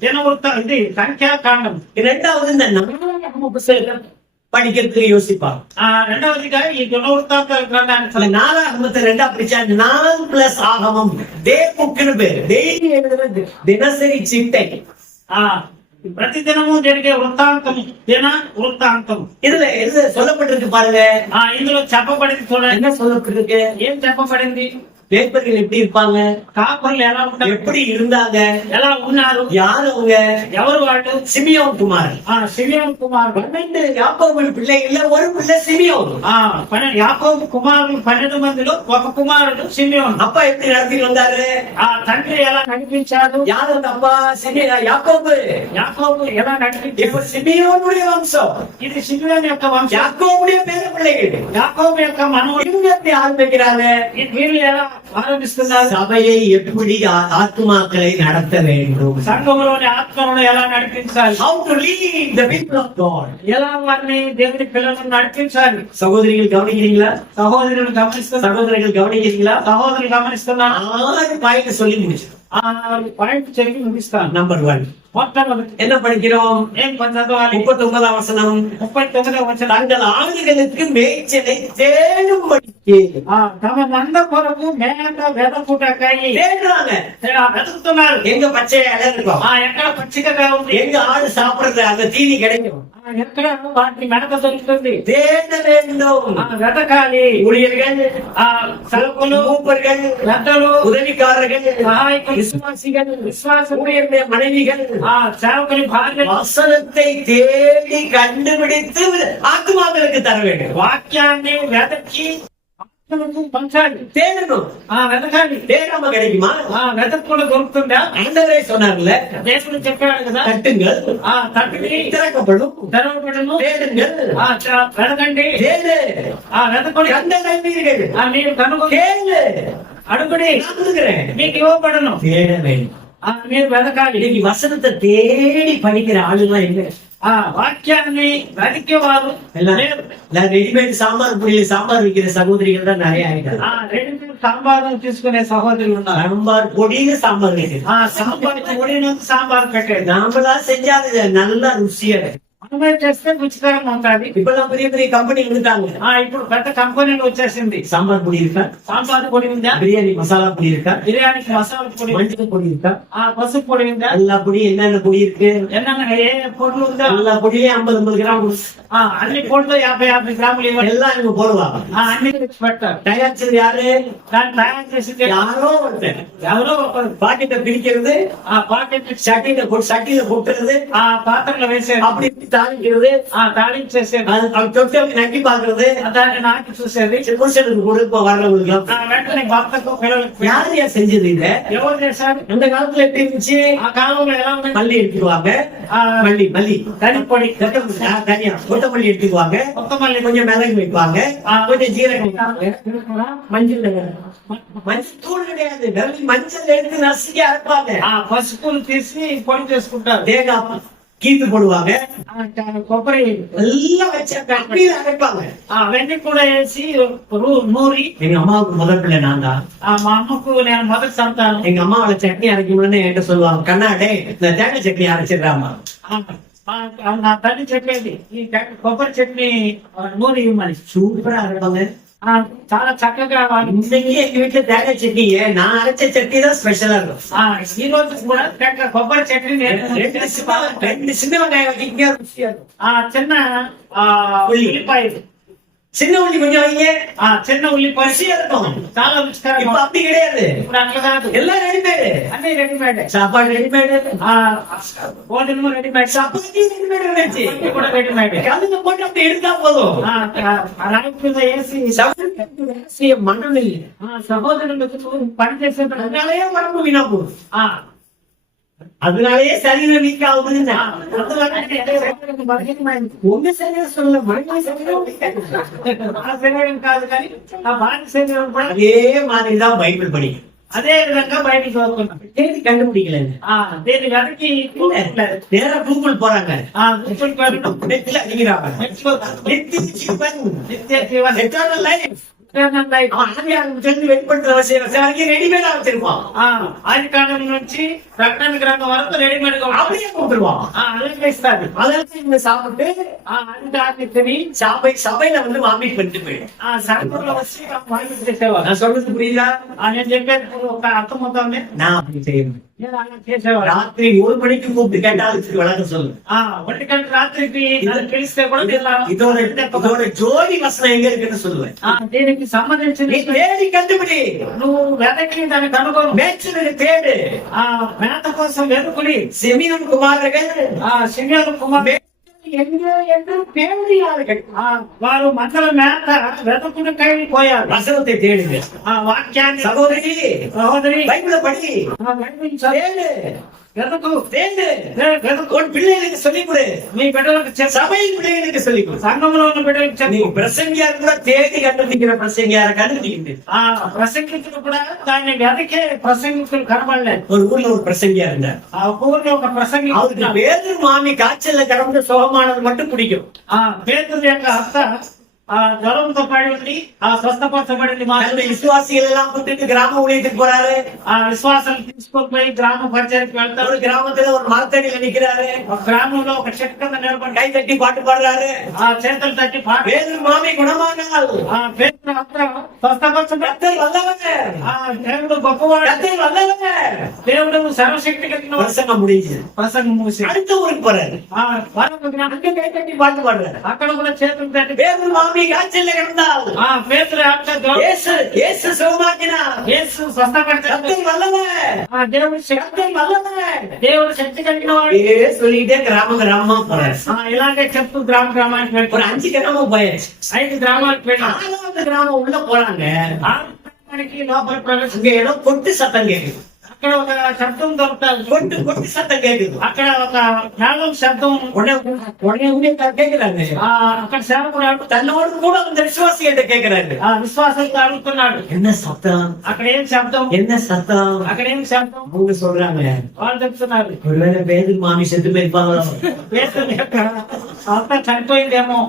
దినవృత్తం ఇది సంఖ్యాకాండం. இரண்டாவது இந்த நாளாகம புஸ்தகம் படிக்கிறதுக்கு யோசிப்பாங்க. రెండవదిగా ఈ దినవృత్తాంతాల గ్రంథాన్ని அந்த நாளாகமத்தை 2ஆ பிரிச்சா 4 பிளஸ் ஆகமம் டே புக்னு பேரு. டெய்லி எழுதுறது தினசரி சிட்டை. ప్రతి దినము జరిగే వృత్తాంతం దిన వృత్తాంతం. இதுல சொல்லப்பட்டிருக்கு பாருங்க. ఇందులో చెప్పబడింది చూడండి. என்ன சொல்லப்பட்டிருக்கு? ఏం చెప్పబడింది? பேப்பர்கள் எப்படி இருப்பாங்க, కాపర్లు ఎలా ఉంటారు, எப்படி இருந்தாங்க, ఎలా ఉన్నారు, யாரு அவங்க? ఎవరు వాళ్ళు? சிமியோன் குமார். సిమియోన్ కుమారుడు. 12 యాకోబు పిల్లల ஒரு பிள்ளை சிமியோன். యాకోబు కుమారులు 12 మందిలో ఒక కుమారుడు సిమియోన్. அப்பா எப்படி நடத்திட்டு வந்தாரு? తండ్రి ఎలా నడిపించాడు? யாரு அந்த அப்பா? யாக்கோபு. యాకోబు ఎలా నడిపించాడు? இப்ப சிமியோனுடைய வம்சம், ఇది సిమియోన్ యొక్క వంశం. யாக்கோபுடைய பேர பிள்ளைகள். యాకోబు యొక్క మనవడు. இவங்க எப்படி ஆரம்பிக்கிறாங்க? వీళ్ళు ఎలా ఆరంభిస్తున్నారు? சபையை எப்படி ஆத்மாக்களை நடத்த வேண்டும், సంఘములోని ఆత్మలను ఎలా నడిపించాలి, how to lead the people of God. ఎలా వారిని దేవుని పిల్లలను నడిపించాలి. சகோதரிகள் கவனிக்கிறீங்களா? సహోదరులు గమనిస్తున్నారు. சகோதரிகள் கவனிக்கிறீங்களா? సహోదరులు గమనిస్తున్నారు. 6 பாயிண்ட் சொல்லி முடிச்சு. పాయింట్ చెప్పి ముగిస్తాను. நம்பர் 1 మొట్టమొదటి என்ன படிக்கிறோம்? ఏం చదవాలి? 39వ వచనం. 39వ వచనం. தங்கள் ஆளுகளுக்கு மேய்ச்சலை தேடும்படிக்கு. తమ మంద కొరకు మేత వెదకుటకై தேடுறாங்க. వెతుకుతున్నారు. எங்க பச்சை இலை இருக்கும், ఎక్కడ పచ్చికగా ఉంది, எங்க ஆடு சாப்பிடுறது அந்த தீனி கிடைக்கும், ఎక్కడ వాటిని మెడక దొరుకుతుంది, தேட வேண்டும். వెతకాలి. ஊழியர்கள், సరుకులు, மூப்பர்கள், పెద్దలు, உதவிக்காரர்கள், సహాయకులు, విశ్వాసిகள், విశ్వాసులు, ஊழியருடைய மனைவிகள் సేవకుని భార్య வசனத்தை தேடி கண்டுபிடித்து ஆத்மாக்களுக்கு தர வேண்டும். వాక్యాన్ని వెతకి ఆత్మలకు పంచాలి. தேடணும். వెతకాలి. தேடாம கிடைக்குமா? వెతకు కూడా దొరుకుతుందా? ஆண்டவரே சொன்னார்ல, దేవుడు చెప్పాడు కదా, தட்டுங்கள் తట్టుని திறக்கப்படும், తెరవబడును, தேடுங்கள் వెతకండి, தேடு, వెతకుడి, கண்டடைவீர்கள், మీరు కనుగొని கேளு, అడుగుడి, நான் கொடுக்கிறேன். మీకు ఇవ్వబడును. தேட வேண்டும். మీరు వెతకాలి. இன்னைக்கு வசனத்தை தேடி படிக்கிற ஆளுலாம் எங்க? వాక్యాన్ని వెతికేవారు లేరు. ரெடிமேட் சாம்பார் புளியில சாம்பார் வைக்கிற சகோதரிகள் தான் நிறைய ஆயிட்டாங்க. రెడీమేడ్ సాంబార్ తీసుకునే సహోదరులు ఉన్నారు. சாம்பார் பொடியில சாம்பார் வைக்கிறது. సాంబార్ పొడినంత సాంబార్ పెట్టేది. நாமளா செஞ்சா அது நல்லா ருசியா இருக்கு. మనమే చేస్తే రుచికరంగా ఉంటుంది. இப்பெல்லாம் பெரிய பெரிய கம்பெனி வந்துட்டாங்க. ఇప్పుడు పెద్ద కంపెనీలు వచ్చేసింది. சாம்பார் பொடி இருக்கா, సాంబార్ పొడి ఉందా, பிரியாணி மசாலா பொடி இருக்கா, బిర్యానీకి మసాలా పొడి, மஞ்சள் பொடி இருக்கா, పసుపు పొడి ఉందా, எல்லா பொடி என்னென்ன பொடி இருக்கு, ఎన్న ఏ పొడులు ఉందా, எல்லா பொடியிலையும் 50 கிராம் అన్ని పొడులు 50 గ్రాములు ఇవ్వండి. எல்லாம் இவங்க போடுவாங்க. అన్ని తెచ్చి పెడతారు. தயாரிச்சது யாரு? దాన్ని తయారు చేసింది யாரோ ஒருத்தர். ఎవరో ఒకరు. பாக்கெட்டை பிரிக்கிறது, పాకెట్ சட்டியில கொட்டுறது, పాత్రలో వేసేది, அப்படி தாளிக்கிறது, తాళించేసేది, அது தொட்டு அப்படி நக்கி பாக்குறது, దాన్ని నాకి చూసేది, புருஷனுக்கு கொடுப்ப வர்றவங்களுக்கு వెంటనే భర్తకు పిల్లలకు. யாரு யார் செஞ்சது இத? ఎవరు చేశారు? அந்த காலத்துல எப்படி இருந்துச்சு? ఆ కాలంలో ఎలా ఉంది? மல்லி எடுத்துக்குவாங்க, ఆ, மல்லி தனிப்பொடி, தனியா கொத்தமல்லி எடுத்துக்குவாங்க, కొత్తమల్లి, கொஞ்சம் மிளகு வைப்பாங்க, கொஞ்சம் ஜீரகம் வைப்பாங்க, மஞ்சள் மஞ்சள் தூள் கிடையாது, வெறும் மஞ்சள் எடுத்து நசுக்கி அரைப்பாங்க, పసుపులు తీసి పొడి చేసుకుంటారు. தேங்காய் கீத்து போடுவாங்க, కొబ్బరి எல்லாம் வச்சு கட்டியில அரைப்பாங்க. అవన్నీ కూడా వేసి నూరి. எங்க அம்மாவுக்கு முதல் பிள்ளை நான் தான். మా అమ్మకు నేను మొదటి సంతానం. எங்க அம்மாவோட சட்னி அரைக்கணும்னு என்கிட்ட சொல்லுவாங்க, கண்ணாடே இந்த தேங்காய் சட்னி அரைச்சிடுறாமா. నా తల్లి చెప్పేది ఈ కొబ్బరి చట్నీ నూరి ఇవ్వమని. சூப்பரா அரைப்பாங்க. చాలా చక్కగా இன்னைக்கு எங்க வீட்டுல தேங்காய் சட்னி நான் அரைச்ச சட்னி தான் ஸ்பெஷலா இருக்கும். ఈ రోజు కూడా కొబ్బరి చట్నీ ரெண்டு சின்ன வெங்காயம் வைக்க ருசியா இருக்கும். చిన్న ఉల్లిపాయలు, சின்ன உள்ளி கொஞ்சம் வைங்க, చిన్న ఉల్లిపాయ ருசியா இருக்கும். చాలా రుచికరంగా. இப்ப அப்படி கிடையாது, ఇప్పుడు అట్లా కాదు, எல்லாம் ரெடிமேடு. అన్ని రెడీమేడ్. சாப்பாடு ரெடிமேடு, భోజనము రెడీమేడ్, சப்பாத்தி ரெடிமேடு இருந்துச்சு, ఇది కూడా రెడీమేడ్. கலந்து போட்டு அப்படி எடுத்தா போதும். రాయి మీద వేసి மண்ணு సహోదరులకు పని చేసే அதனாலயே உடம்பு வீணா போகுது, அதனாலயே சரீரம் வீக் ஆகுதுன்னா உங்க சரீரம் சொல்ல மனித శరీరం కాదు కానీ ఆ భార్య శరీరం కూడా அதே மாதிரிதான் பைபிள் படிக்கும். అదే విధంగా బయటికి చదువుకున్నాం. தேதி கண்டுபிடிக்கல, దీని వెనక్కి நேரா கூகுள் போறாங்க, நெட்ல அடிக்கிறாங்க, நித்திய ஜீவன், నిత్య జీవన eternal life. eternal life. அவன் ஆவியானவர் சொல்லி வெளிப்படுத்துற வரைக்கும் ரெடிமேடா வச்சிருப்பான், ఆది కాండం నుంచి ప్రకటన గ్రంథం వరకు రెడీమేడ్ గా அப்படியே கொடுத்துருவான். అలాగే ఇస్తారు. அதெல்லாம் இவங்க சாப்பிட்டு అది దాన్ని తిని சபையில வந்து வாமிட் பண்ணிட்டு போயிடும். సరుకుల్లో వచ్చి వాళ్ళు చేసేవారు. நான் சொல்றது புரியுதா? నేను చెప్పేది ఒక అర్థమవుతుంది. நான் அப்படி செய்யணும். నేను అలా చేసేవాడు. ராத்திரி 1 மணிக்கு கூப்பிட்டு கேட்டா அதுக்கு விளக்கம் சொல்லு. 1 గంట రాత్రికి నన్ను పిలిస్తే కూడా இதோட ஜோடி வசனம் எங்க இருக்குன்னு சொல்லுவேன். దీనికి సంబంధించిన நீ தேடி கண்டுபிடி, నువ్వు వెనక్కి దాన్ని కనుగొను. மேய்ச்சலுக்கு தேடு. మేత కోసం వెతుకుడి. சிமியோன் குமாரர்கள் సిమియోను కుమార్ எங்கே என்று தேடியார்கள். వారు మందల మేత వెతుకుడికై పోయారు. வசனத்தை தேடுங்க. వాక్యాన్ని சகோதரி సహోదరి பைபிள படி, బైబిల్ చదివి தேடு, వెతుకు. தேடு. వెతుకు. உன் பிள்ளைகளுக்கு சொல்லிக் கொடு, మీ బిడ్డలకు చెప్పు. சபையின் பிள்ளைகளுக்கு சொல்லிக் கொடு. సంఘంలో ఉన్న బిడ్డలకు நீ చెప్పు. பிரசங்கியார் கூட தேடி கண்டுபிடிக்கிற பிரசங்கியார கண்டுபிடிக்கிட்டு. ప్రసంగికులు కూడా దాన్ని వెనకే ప్రసంగికులు కనబడలేదు. ஒரு ஊர்ல ஒரு பிரசங்கியா இருந்தார். ఆ ఊరిలో ఒక ప్రసంగి அவருக்கு பேரு மாமி காய்ச்சல்ல கடந்து சுகமானது மட்டும் பிடிக்கும். పేదల యొక్క అత్త జ్వరంతో పడి ఉంది, స్వస్థపరచబడింది. அந்த விசுவாசிகள் எல்லாம் கூட்டிட்டு கிராம ஊழியத்துக்கு போறாரு. విశ్వాసాలు తీసుకొని పోయి గ్రామ పరిచయకి వెళ్తారు. ஒரு கிராமத்துல ஒரு மரத்தடியில நிக்கிறாரு, ఒక గ్రామంలో ఒక చెట్టు కింద నిలబడి கை தட்டி பாட்டு பாடுறாரு. చేతులు తట్టి పాట. பேரு மாமி குணமானால் పేదల అత్త స్వస్థపరచబడి, கர்த்தர் வல்லவர், దేవుడు గొప్పవాడు, கர்த்தர் வல்லவர். దేవుడు సర్వశక్తి కలిగిన వాడు. பிரசங்கம் முடிஞ்சு ప్రసంగం ముగిసి அடுத்த ஊருக்கு போறாரு, మరొక జ్ఞానం அங்க கை தட்டி பாட்டு பாடுறாரு. అక్కడ కూడా చేతులు తట్టి பேரு மாமி காய்ச்சல்ல கிடந்தால் పేదల అత్త இயேசு சுகமாக்கினார். యేసు స్వస్థపరచాడు. கர்த்தர் வல்லவர், దేవుడు கர்த்தர் வல்லவர். దేవుడు శక్తి కలిగిన వాడు. அப்படியே சொல்லிட்டே கிராமமா போறாரு. ఇలాగే చెప్తూ గ్రామానికి ஒரு వెళ్తారు. 5 கிராமம் போயாச்சு. 5 గ్రామాలకు వెళ్ళాం. 4வது கிராமம் உள்ள போறாங்க. గ్రామానికి లోపల ప్రవేశం. இங்க ஏதோ கொட்டு சத்தம் கேக்குது, అక్కడ ఒక శబ్దం దొరుకుతుంది. கொட்டு சத்தம் கேக்குது. అక్కడ ఒక మేళం శబ్దం. உடனே கேக்குறாங்க. అక్కడ సేవకుడు అడుగుతాడు. தன்னோடு கூட அந்த விசுவாசிகிட்ட கேக்குறாரு, విశ్వాసంతో అడుగుతున్నాడు, என்ன சத்தம், అక్కడ ఏం శబ్దం, என்ன சத்தம். అక్కడ ఏం శబ్దం. அவங்க சொல்றாங்க, వాళ్ళు చెప్తున్నారు, ஒருவேளை பேரு மாமி செத்து போயிருப்பாங்களோ. పేతురు యొక్క అత్త చనిపోయిందేమో.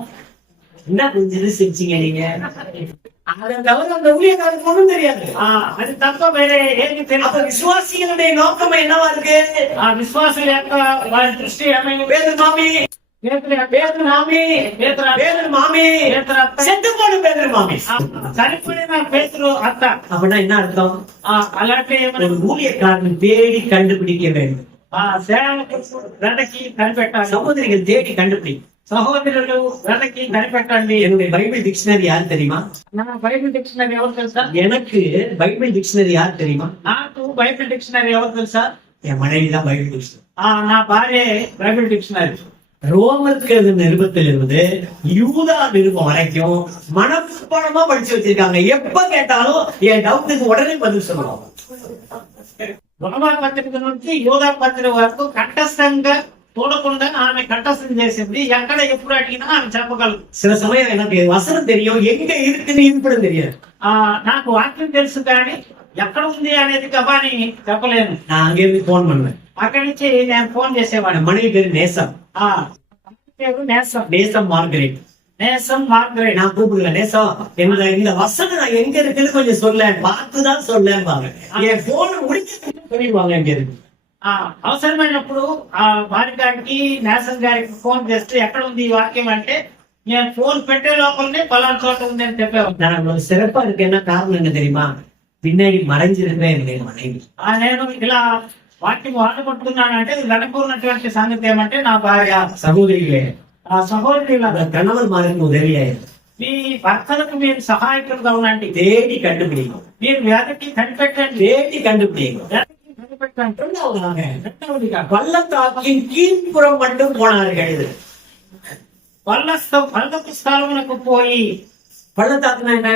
என்ன கொஞ்சம் சிரிச்சீங்க நீங்க? அதை தவிர அந்த ஊழியக்காரருக்கு ஒண்ணும் தெரியாது. అది తప్ప వేరే ఏమి அப்ப తెలియదు. விசுவாசிகளுடைய நோக்கம் என்னவா இருக்கு? విశ్వాసుల యొక్క వారి దృష్టి ఏమైంది? பேரு மாமி பேதர் மாமி, பேதர் மாமி, செத்து போன பேதர் மாமி. చనిపోయిన పేతురు అత్త. அப்படின்னா என்ன அர்த்தம்? అలాంటి ஒரு ஊழியக்காரன் தேடி கண்டுபிடிக்க வேண்டும். సేవకులు వెనక్కి కనిపెట్టాలి. சகோதரிகள் தேடி கண்டுபிடி. సహోదరులు వెనక్కి కనిపెట్టండి. என்னுடைய பைபிள் டிக்ஷனரி யார் தெரியுமா? నా బైబిల్ డిక్షనరీ ఎవరు తెలుసా? எனக்கு பைபிள் டிக்ஷனரி யார் தெரியுமா? నాకు బైబిల్ డిక్షనరీ ఎవరు తెలుసా? என் மனைவி தான் பைபிள் டிக்ஷனரி. నా భార్య బైబిల్ డిక్షనరీ. ரோமருக்கு நிருபத்திலிருந்து யூதா நிருபம் வரைக்கும் மனப்பாடமா படிச்சு வச்சிருக்காங்க. எப்ப கேட்டாலும் என் டவுட்டுக்கு உடனே பதில் சொல்லுவாங்க. రోమా పత్రిక నుంచి యూదా పత్రిక వరకు కంఠస్థంగా చూడకుండా ఆమె కంఠస్థం చేసింది. ఎక్కడ ఎప్పుడు అడిగినా ఆమె చెప్పగలదు. சில சமயம் எனக்கு வசனம் தெரியும், எங்க இருக்குன்னு இருப்பிடம் தெரியாது. నాకు వాక్యం తెలుసు కానీ ఎక్కడ ఉంది అనేది గబాని చెప్పలేను. நான் அங்கிருந்து போன் பண்ணுவேன். అక్కడి నుంచి నేను ఫోన్ చేసేవాడిని. மனைவி பேரு நேசம். పేరు నేసం. நேசம் மார்கரெட். నేసం మార్గరెట్. நான் கூப்பிடுவேன், நேசம் இந்த வசனம் நான் எங்க இருக்குன்னு கொஞ்சம் சொல்ல, பார்த்துதான் சொல்லேன்பாங்க. என் போன் முடிச்சு சொல்லிடுவாங்க எங்க இருக்கு. అవసరమైనప్పుడు ఆ వారి గారికి నేసం గారికి ఫోన్ చేస్తే ఎక్కడ ఉంది ఈ వాక్యం అంటే నేను ఫోన్ పెట్టే లోపలనే పలానా చోట ఉంది అని చెప్పేవాడు. நான் அவ்வளவு சிறப்பா இருக்கேன்னா காரணம் என்ன தெரியுமா? பின்னாடி மறைஞ்சிருக்கிறேன் என்னுடைய மனைவி. నేను ఇలా వాక్యం వాడుకుంటున్నానంటే వెనక ఉన్నటువంటి సంగతి ఏమంటే నా భార్య. சகோதரிகளே, ఆ సహోదరుల கணவன்மாருக்கு உதவியாயிரு. మీ భర్తలకు మీరు సహాయకులుగా ఉండండి. தேடி கண்டுபிடிக்கும். మీరు వ్యాధికి కనిపెట్టండి. தேடி கண்டுபிடிக்கும். వ్యాధికి కనిపెట్టండి. రెండవదిగా பள்ளத்தாக்கின் கீழ்ப்புறம் மட்டும் போனார்கள். పల్లపు స్థలమునకు పోయి. பள்ளத்தாக்குனா என்ன?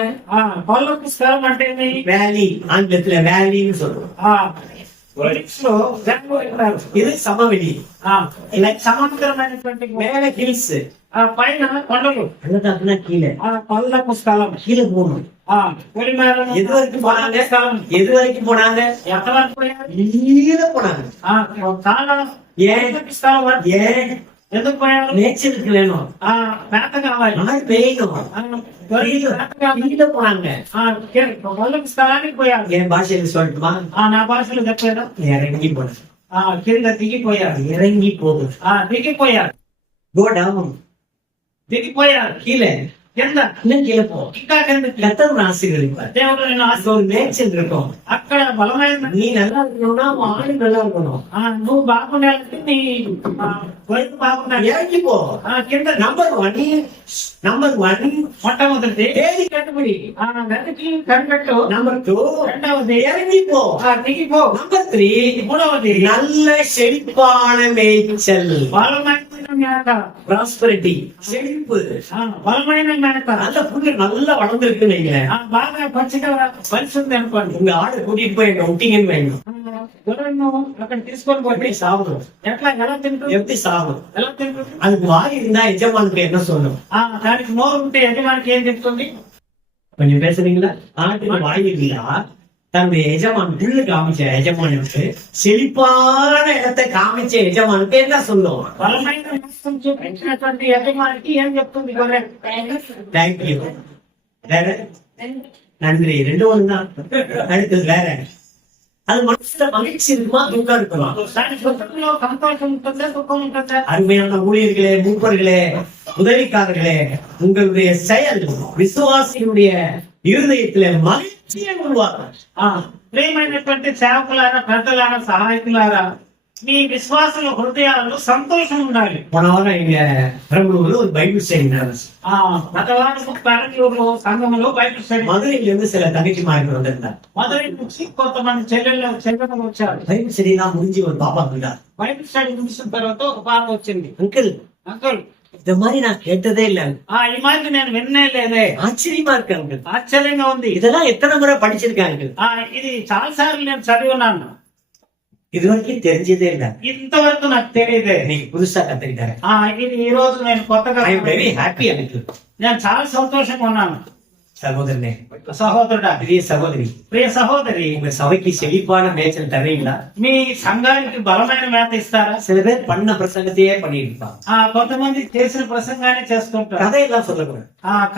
పల్లపు స్థలం అంటే வேலி, ஆங்கிலத்துல வேலின்னு சொல்றோம். ఇంగ్లీష్ లో అంటారు. இது சமவெளி. ఇలా సమాంతరమైనటువంటి மேல ஹில்ஸ், పైన కొండలు. பள்ளத்தாக்குனா கீழே. పల్లపు స్థలం கீழே போகணும். పొలిమేరలు. எது வரைக்கும் போனாங்க? எது வரைக்கும் போனாங்க? ఎక్కడ వరకు పోయారు? கீழே போனாங்க. చాలా స్థలం వరకు. ஏன்? ఎందుకు పోయారు? நேச்சருக்கு வேணும், మేత కావాలి. மழை பெய்யணும். கீழே போனாங்க. పల్లపు స్థలానికి పోయారు. என் பாஷையில சொல்லட்டுமா? నా భాషలో చెప్పారు. இறங்கி போனேன். కింద దిగిపోయారు. இறங்கி போகுது. దిగిపోయారు. Go down. దిగిపోయారు. கீழே కింద இன்னும் கீழே போ. ఇంకా కిందకి. கத்தர் ஆசீர்வதிப்பார். దేవుడు నేను அது ஒரு நேச்சர் இருக்கும். అక్కడ బలమైన நீ நல்லா இருக்கணும்னா உன் ஆளு நல்லா இருக்கணும். నువ్వు బాగుండాలంటే నీ వైపు బాగుండాలి. இறங்கி போ. కింద நம்பர் ஒன் మొట్టమొదటి தேடி கண்டுபிடி. వెనక్కి కనిపెట్టు. நம்பர் 2 రెండవది இறங்கி போ. దిగిపో. நம்பர் 3 మూడవది நல்ல செழிப்பான மேய்ச்சல். బలమైన మేత. ப்ராஸ்பரிட்டி, செழிப்பு. బలమైన మేత. நல்ல புல்லு நல்லா வளர்ந்துருக்கு வைங்களேன். బాగా పచ్చిగా పరిస్థితి అనుకోండి. உங்க ஆடு கூட்டிட்டு போய் எங்க விட்டீங்கன்னு வைங்க. గొర్రెలను అక్కడ తీసుకొని எப்படி పోయి சாப்பிடும்? ఎలా తింటుంది? எப்படி சாப்பிடும்? ఎలా తింటుంది? அதுக்கு வாய் இருந்தா எஜமானுக்கு என்ன சொல்லும்? దానికి నోరు ఉంటే యజమానికి ఏం చెప్తుంది? கொஞ்சம் பேசுறீங்களா? ஆட்டுக்கு வாய் இல்லா, தன்னுடைய எஜமான் புல்லு காமிச்ச எஜமானுக்கு, செழிப்பான இடத்தை காமிச்ச எஜமானுக்கு என்ன சொல்லும்? బలమైన హస్తం చూపించినటువంటి యజమానికి ఏం చెప్తుంది గొర్రె? தேங்க்யூ. வேற நன்றி. 2 ஒண்ணுதான். அடுத்தது வேற. அது மனசுல மகிழ்ச்சி இருக்குமா, துக்கம் இருக்குமா? దాని సుఖంలో సంతోషం ఉంటుందా, దుఃఖం ఉంటుందా? அருமையான ஊழியர்களே, மூப்பர்களே, உதவிக்காரர்களே, உங்களுடைய செயல் விசுவாசியுடைய இருதயத்திலே மகிழ்ச்சியை உருவாக்கும். ప్రియమైనటువంటి సేవకులారా, పెద్దలారా, సహాయకులారా, మీ విశ్వాసుల హృదయాల్లో సంతోషం ఉండాలి. போன வாரம் எங்க பெரம்பலூர்ல ஒரு பைபிள் ஸ்டடி நடந்துச்சு. గతవారం పెరంగూరులో సంఘంలో బైబిల్ స్టడీ. மதுரையில இருந்து சில தங்கச்சிமார்கள் வந்திருந்தார். మధురై నుంచి కొంతమంది చెల్లెళ్ళు వచ్చారు. பைபிள் ஸ்டடி எல்லாம் முடிஞ்சு ஒரு பாப்பா இருந்தார். బైబిల్ స్టడీ ముగిసిన తర్వాత ఒక పాప వచ్చింది. அங்கிள், అంకుల్, இந்த மாதிரி நான் கேட்டதே இல்ல. ఈ மாதிரி నేను విన్నే లేదే. ஆச்சரியமா இருக்கு அங்கிள். ఆశ్చర్యంగా ఉంది. இதெல்லாம் எத்தனை முறை படிச்சிருக்கேன் அங்கிள். ఇది చాలా సార్లు నేను చదివి ఉన్నాను. இது வரைக்கும் தெரிஞ்சதே இல்ல. ఇంతవరకు నాకు తెలియదే. இன்னைக்கு புதுசா கத்துக்கிட்டாரு. ఇది ఈ రోజు నేను కొత్తగా. I am very happy uncle. నేను చాలా సంతోషంగా ఉన్నాను. சகோதரனே, సహోదరుడా, பெரிய சகோதரி, ప్రియ సహోదరి, உங்க சபைக்கு செழிப்பான மேய்ச்சல் தர்றீங்களா? మీ సంఘానికి బలమైన మేత ఇస్తారా? சில பேர் பண்ண பிரசங்கத்தையே பண்ணிட்டு இருப்பாங்க. కొంతమంది చేసిన ప్రసంగానే చేస్తుంటారు. கதையெல்லாம் சொல்லக்கூடாது.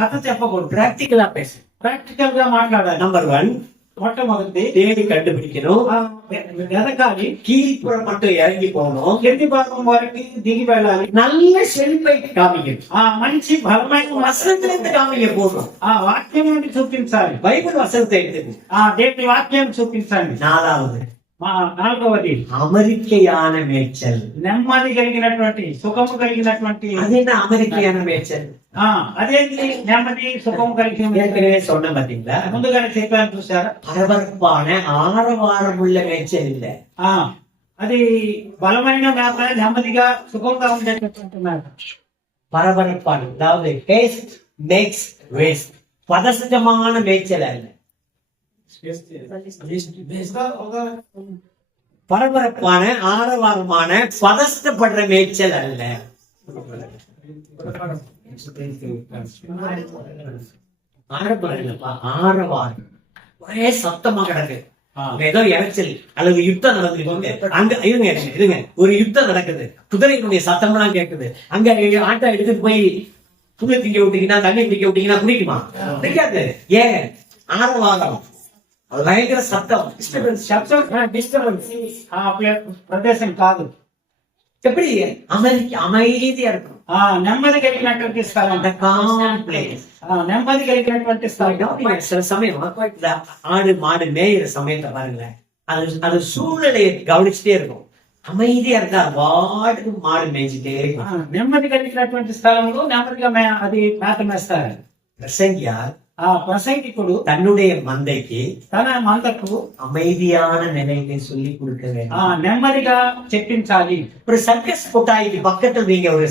కథ చెప్పకూడదు. பிராக்டிக்கலா பேசு. ప్రాక్టికల్ గా మాట్లాడాలి. நம்பர் 1 మొట్టమొదటి தேடி கண்டுபிடிக்கணும். ఎదగాలి, கீழ்ப்புற மட்டும் இறங்கி போகணும். కింది భాగం వరకు దిగి వెళ్ళాలి, நல்ல செழிப்பை காமிக்கணும். మంచి బలమైన வசனத்திலிருந்து காமிக்க போகணும். వాక్యం నుండి చూపించాలి, பைபிள் வசனத்தை எடுத்துக்கணும். దేవుని వాక్యాన్ని చూపించాలి. 4வது, నాలుగవది அமெரிக்கையான மேய்ச்சல். నెమ్మది కలిగినటువంటి సుఖము కలిగినటువంటి அது என்ன அமெரிக்கையான மேய்ச்சல்? అదేంటి నెమ్మది సుఖము కలిగిన ஏற்கனவே சொன்ன பாத்தீங்களா? ముందుగానే చెప్పాను చూసారా, பரபரப்பான ஆரவாரம் உள்ள மேய்ச்சல் இல்ல. అది బలమైన మేత, నెమ్మదిగా సుఖంగా ఉండేటటువంటి మేత. பரபரப்பான, அதாவது haste makes waste. பதஷ்டமான மேய்ச்சல் அல்ல. பரபரப்பான ஆரவாரமான பதஷ்டப்படுற மேய்ச்சல் அல்ல. ஆரவாரம் இல்லப்பா, ஆரவாரம். ஒரே சத்தமா கிடக்கு. ஏதோ இறைச்சல் அல்லது யுத்தம் நடக்குது. அங்க இருங்க, ஒரு யுத்தம் நடக்குது. குதிரையினுடைய சத்தம்லாம் கேட்குது. அங்க ஆட்டை எடுத்துட்டு போய் புல்லு திங்க விட்டீங்கன்னா, தண்ணி குடிக்க விட்டீங்கன்னா குடிக்குமா? குடிக்காது. ஏன்? ஆரவாரம், அது பயங்கர சத்தம், டிஸ்டர்பன்ஸ். ప్రదేశం కాదు. எப்படி அமைதியா இருக்கும். నెమ్మది కలిగినటువంటి స్థలం, నెమ్మది కలిగినటువంటి స్థలం. சில சமயம் ஆடு மாடு மேயிற சமயத்தை பாருங்களேன், அது சூழ்நிலையை கவனிச்சுட்டே இருக்கும். அமைதியா இருக்கா, வாட்டுக்கு மாடு மேய்ச்சிட்டே இருக்கும். నెమ్మది కలిగినటువంటి స్థలంలో నెమ్మదిగా అది మేత మేస్తారు. பிரசங்கியார் ప్రసంగికుడు தன்னுடைய மந்தைக்கு తన మందకు அமைதியான நிலையை சொல்லி கொடுக்க வேண்டும். నెమ్మదిగా చెప్పించాలి. ஒரு சர்க்கஸ் கொட்டாய்க்கு பக்கத்துல நீங்க ஒரு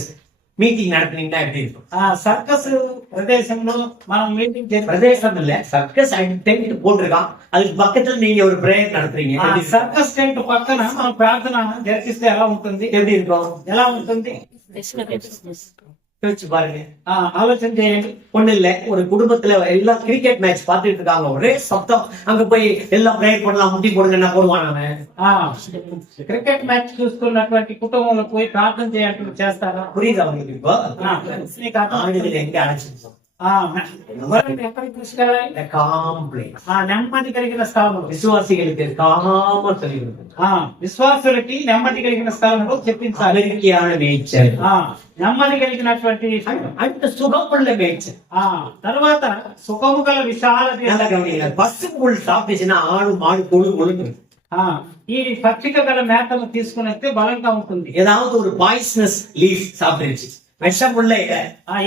மீட்டிங் நடத்துனீங்கன்னா எப்படி இருக்கும்? సర్కస్ ప్రదేశంలో మనం మీటింగ్ பிரதேசம் இல்ல, சர்க்கஸ் டென்ட் போட்டிருக்கான், அதுக்கு பக்கத்துல நீங்க ஒரு பிரேயர் நடத்துறீங்க. సర్కస్ టెంట్ పక్కన మనం ప్రార్థన జరిపిస్తే ఎలా ఉంటుంది? எப்படி இருக்கும்? ఎలా ఉంటుంది? யோசிச்சு பாருங்க. ఆలోచన చేయండి. ஒண்ணு இல்ல, ஒரு குடும்பத்துல எல்லாம் கிரிக்கெட் மேட்ச் பாத்துட்டு இருக்காங்க, ஒரே சத்தம். அங்க போய் எல்லாம் பிரேயர் பண்ணலாம், முட்டி போடுங்கன்னா போடுவான் அவன். క్రికెట్ మ్యాచ్ చూస్తున్నటువంటి కుటుంబంలో పోయి ప్రార్థన చేయాలంటే చేస్తారా? புரியுது அவங்களுக்கு? இப்போ నీకు అర్థం? ஆடுகள் எங்க அழைச்சிருக்கோம்? ఎవరైనా ఎక్కడికి తీసుకెళ్ళాలి? నెమ్మది కలిగిన స్థలంలో, விசுவாசிகளுக்கு காம சொல்லிருக்கு. విశ్వాసులకి నెమ్మది కలిగిన స్థలంలో చెప్పించాలి. அமெரிக்கையான மேய்ச்சல், నెమ్మది కలిగినటువంటి அடுத்த சுகமுள்ள மேய்ச்சல். తర్వాత సుఖము గల విశాల பசு புல் சாப்பிட்டுச்சுன்னா ஆடு மாடு கொழு கொழுந்து. ఈ పచ్చిక గల మేతను తీసుకుని వస్తే బలంగా ఉంటుంది. ஏதாவது ஒரு பாய்ஸ்னஸ் லீஃப் சாப்பிட்டுருச்சு, விஷமுள்ள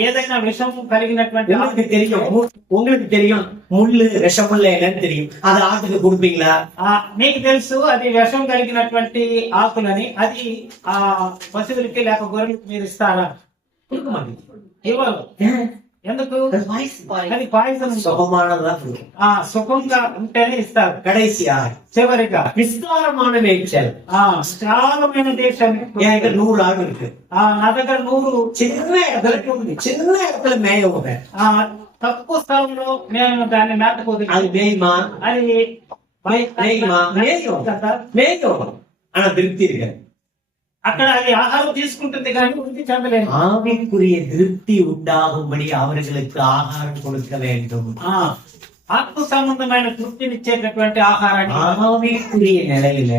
ఏదైనా విషము కలిగినటువంటి, உங்களுக்கு தெரியும் முள்ளு விஷமுள்ள இலைன்னு தெரியும், அது ஆட்டுக்கு கொடுப்பீங்களா? మీకు తెలుసు అది విషం కలిగినటువంటి ఆకులని, అది పశువులకి లేక గొర్రెలకి మీరు ఇస్తారా? கொடுக்க மாட்டீங்க. ఇవ్వరు. ఎందుకు? అది పాయిజన్. సుఖంగా ఉంటేనే ఇస్తారు. கடைசியா చివరిగా விஸ்தாரமான மேய்ச்சல். విశాలమైన దేశం. 100 ஆடு இருக்கு. నా దగ్గర 100 சின்ன இடத்துல ఉంది, சின்ன இடத்துல மேய விட. తక్కువ స్థలంలో నేను దాన్ని మేతకు அது மேய்மா? అది மேய்மா? மேயும். ஆனா திருப்தி இருக்காது. అక్కడ అది ఆహారం తీసుకుంటుంది కానీ వృద్ధి చెందలేదు. ஆவிக்குரிய திருப்தி உண்டாகும்படி அவர்களுக்கு ஆகாரம் கொடுக்க வேண்டும். ఆత్మ సంబంధమైన తృప్తినిచ్చేటటువంటి ఆహారాన్ని ஆவிக்குரிய நிலையில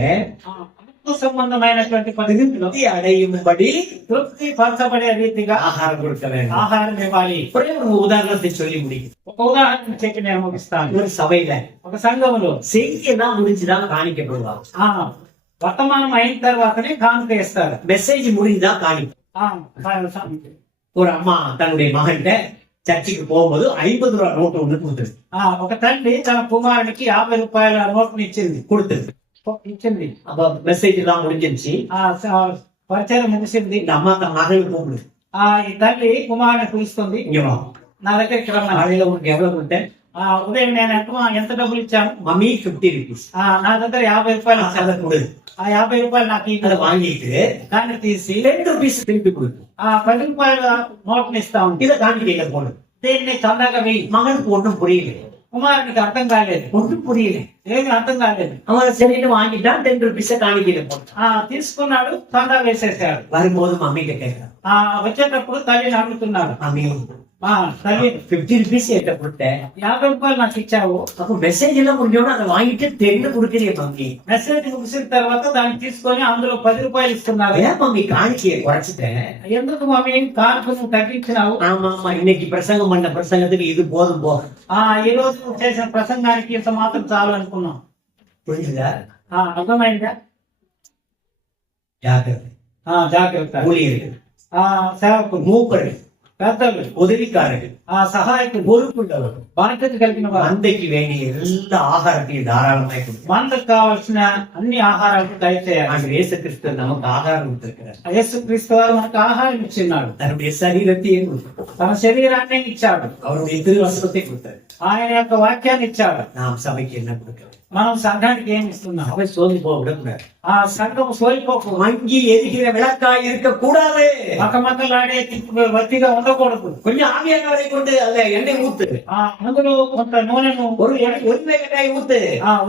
ఆత్మ సంబంధమైనటువంటి திருப்தி அடையும்படி తృప్తి పరచబడే రీతిగా ஆகாரம் கொடுக்க வேண்டும். ఆహారం ఇవ్వాలి. ஒரே ஒரு உதாரணத்தை சொல்லி முடியும். ఒక ఉదాహరణ చెప్పి నేను ముగిస్తాను. ஒரு சபையில ఒక సంఘంలో செய்தியெல்லாம் முடிஞ்சுதான் காணிக்கப்படுவாங்க. వర్తమానం అయిన తర్వాతనే కానుక ఇస్తారు. மெசேஜ் முடிஞ்சுதான் காணிக்க. ஒரு அம்மா தன்னுடைய மகன்கிட்ட சர்ச்சுக்கு போகும்போது 50 ரூபாய் நோட்டு ஒண்ணு கொடுத்தது. ఒక తల్లి తన కుమారునికి 50 రూపాయల నోటుని ఇచ్చింది. அப்ப மெசேஜ் எல்லாம் முடிஞ்சிருச்சு, పరిచయం ముగిసింది. இந்த அம்மா தன் மகனுக்கு கூப்பிடுது. ఈ తల్లి కుమారుని పిలుస్తుంది, இங்க வா, నా దగ్గరికి రమ్మని. காலையில உனக்கு எவ்வளவு கொடுத்தேன்? ఉదయం నేను ఎంత డబ్బులు ఇచ్చాను? Mummy 50 rupees. నా దగ్గర 50 రూపాయలు ఇచ్చాను. அதை கொடு. 50 రూపాయలు నాకు அதை வாங்கிட்டு దాన్ని తీసి 2 rupees திருப்பி கொடுத்து 10 రూపాయల నోట్ని ఇస్తా ఉంది. இதை காணிக்கையில போடு. దీన్ని చందాగా వెయ్యి. மகனுக்கு ஒண்ணும் புரியல, కుమారునికి అర్థం కాలేదు, ஒண்ணும் புரியல. ఏమి అర్థం కాలేదు. அவன் சரின்னு வாங்கிட்டான், 10 rupees காணிக்கையில போட்டான். తీసుకున్నాడు, చందా వేసేసాడు. வரும்போது மம்மி கிட்ட கேட்கிறான், వచ్చేటప్పుడు తల్లిని అడుగుతున్నాడు. ஆமே తల్లి 50 rupees என்கிட்ட கொடுத்தேன். 50 రూపాయలు నాకు ఇచ్చావు. அப்போ மெசேஜ் எல்லாம் முடிஞ்சோன்னா அதை வாங்கிட்டு தெரியல கொடுக்குறீங்க மம்மி. మెసేజ్ ముగిసిన తర్వాత దాన్ని తీసుకొని అందులో 10 రూపాయలు ఇస్తున్నారు. ஏன் மம்மி காணிக்கையை குறைச்சிட்டேன்? ఎందుకు మమ్మీ కానుకను తగ్గించినావు? ஆமா ஆமா இன்னைக்கு பிரசங்கம் பண்ண பிரசங்கத்துக்கு இது போதும் போ. ఈ రోజు చేసిన ప్రసంగానికి ఇంత మాత్రం చాలు అనుకున్నాం. புரிஞ்சுதா? అర్థమైందా? ஜாக்கிரதை. జాగ్రత్త. ஊழியர்கள், సేవకులు, மூப்பர்கள், పెద్దలు, உதவிக்காரர்கள், సహాయకులు, பொறுப்புள்ளவர்கள் బాధ్యత కలిగిన వారు, மந்தைக்கு வேண்டிய எல்லா ஆகாரத்தையும் தாராளமாய் கொடுத்தார். మనకు కావాల్సిన అన్ని ఆహారాలు దయచేయాలి. ஆண்டவர் இயேசு கிறிஸ்து நமக்கு ஆகாரம் கொடுத்திருக்கிறார். యేసుక్రీస్తు వారు మనకు ఆహారం ఇచ్చినాడు. தன்னுடைய சரீரத்தையும் கொடுத்தார். తన శరీరాన్ని ఇచ్చాడు. அவருடைய திருவசனத்தை கொடுத்தார். ఆయన యొక్క వాక్యాన్ని ఇచ్చాడు. நாம் సభைకి என்ன கொடுக்கிறோம்? మనం సంఘానికి ఏం ఇస్తున్నాం? சபை சோர்ந்து போக விடக்கூடாது. సంఘం సోలిపోకు. மங்கி எரிகிற விளக்காய் இருக்க கூடாது. మకమకలాడే వత్తిగా ఉండకూడదు. கொஞ்சம் ஆவியானவரை கொண்டு அதுல எண்ணெய் ஊத்து. అందులో కొంత నూనెను, ஒரு வெங்காய் ஊத்து.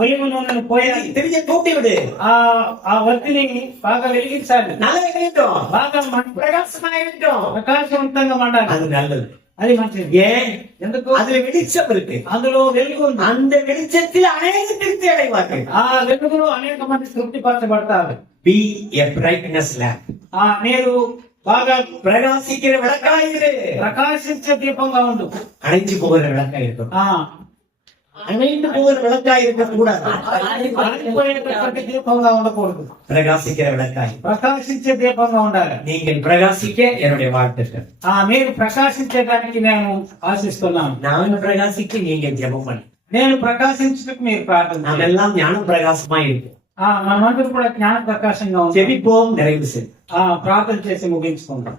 ఒలివ నూనెను పోయి திரிஞ்ச தூட்டி விடு. ఆ వత్తిని బాగా వెలిగించాలి. நல்லா இருக்கட்டும், బాగా பிரகாசமா இருக்கட்டும். ప్రకాశవంతంగా మండాలి. அது நல்லது. అది మంచిది. ஏன்? ఎందుకు? அதுல வெளிச்சம் இருக்கு. అందులో వెలుగు ఉంది. அந்த வெளிச்சத்தில் அநேக திருப்தி அடைவார்கள். ఆ వెలుగులో అనేక మంది తృప్తిపరచబడతారు. Be a brightness lamp. నేను బాగా பிரகாசிக்கிற விளக்காயிரு. ప్రకాశించే దీపంగా ఉండు. அணைஞ்சு போகிற விளக்காய் இருக்கும். அணைந்து போகிற விளக்காய் இருக்க கூடாது. ఆరిపోయేటటువంటి దీపంగా ఉండకూడదు. பிரகாசிக்கிற விளக்காய். ప్రకాశించే దీపంగా ఉండాలి. நீங்கள் பிரகாசிக்க என்னுடைய வாழ்த்துக்கள். మీరు ప్రకాశించడానికి నేను ఆశిస్తున్నాను. நான் பிரகாசிக்க நீங்க ஜெபம் பண்ணு. నేను ప్రకాశించడానికి మీరు ప్రార్థన చేయండి. நாமெல்லாம் ஞானம் பிரகாசமா இருக்கு. మనమందరూ కూడా జ్ఞాన ప్రకాశంగా ఉంది. ஜெபிப்போம், நிறைவு செய்யும். ప్రార్థన చేసి ముగించుకుంటాం.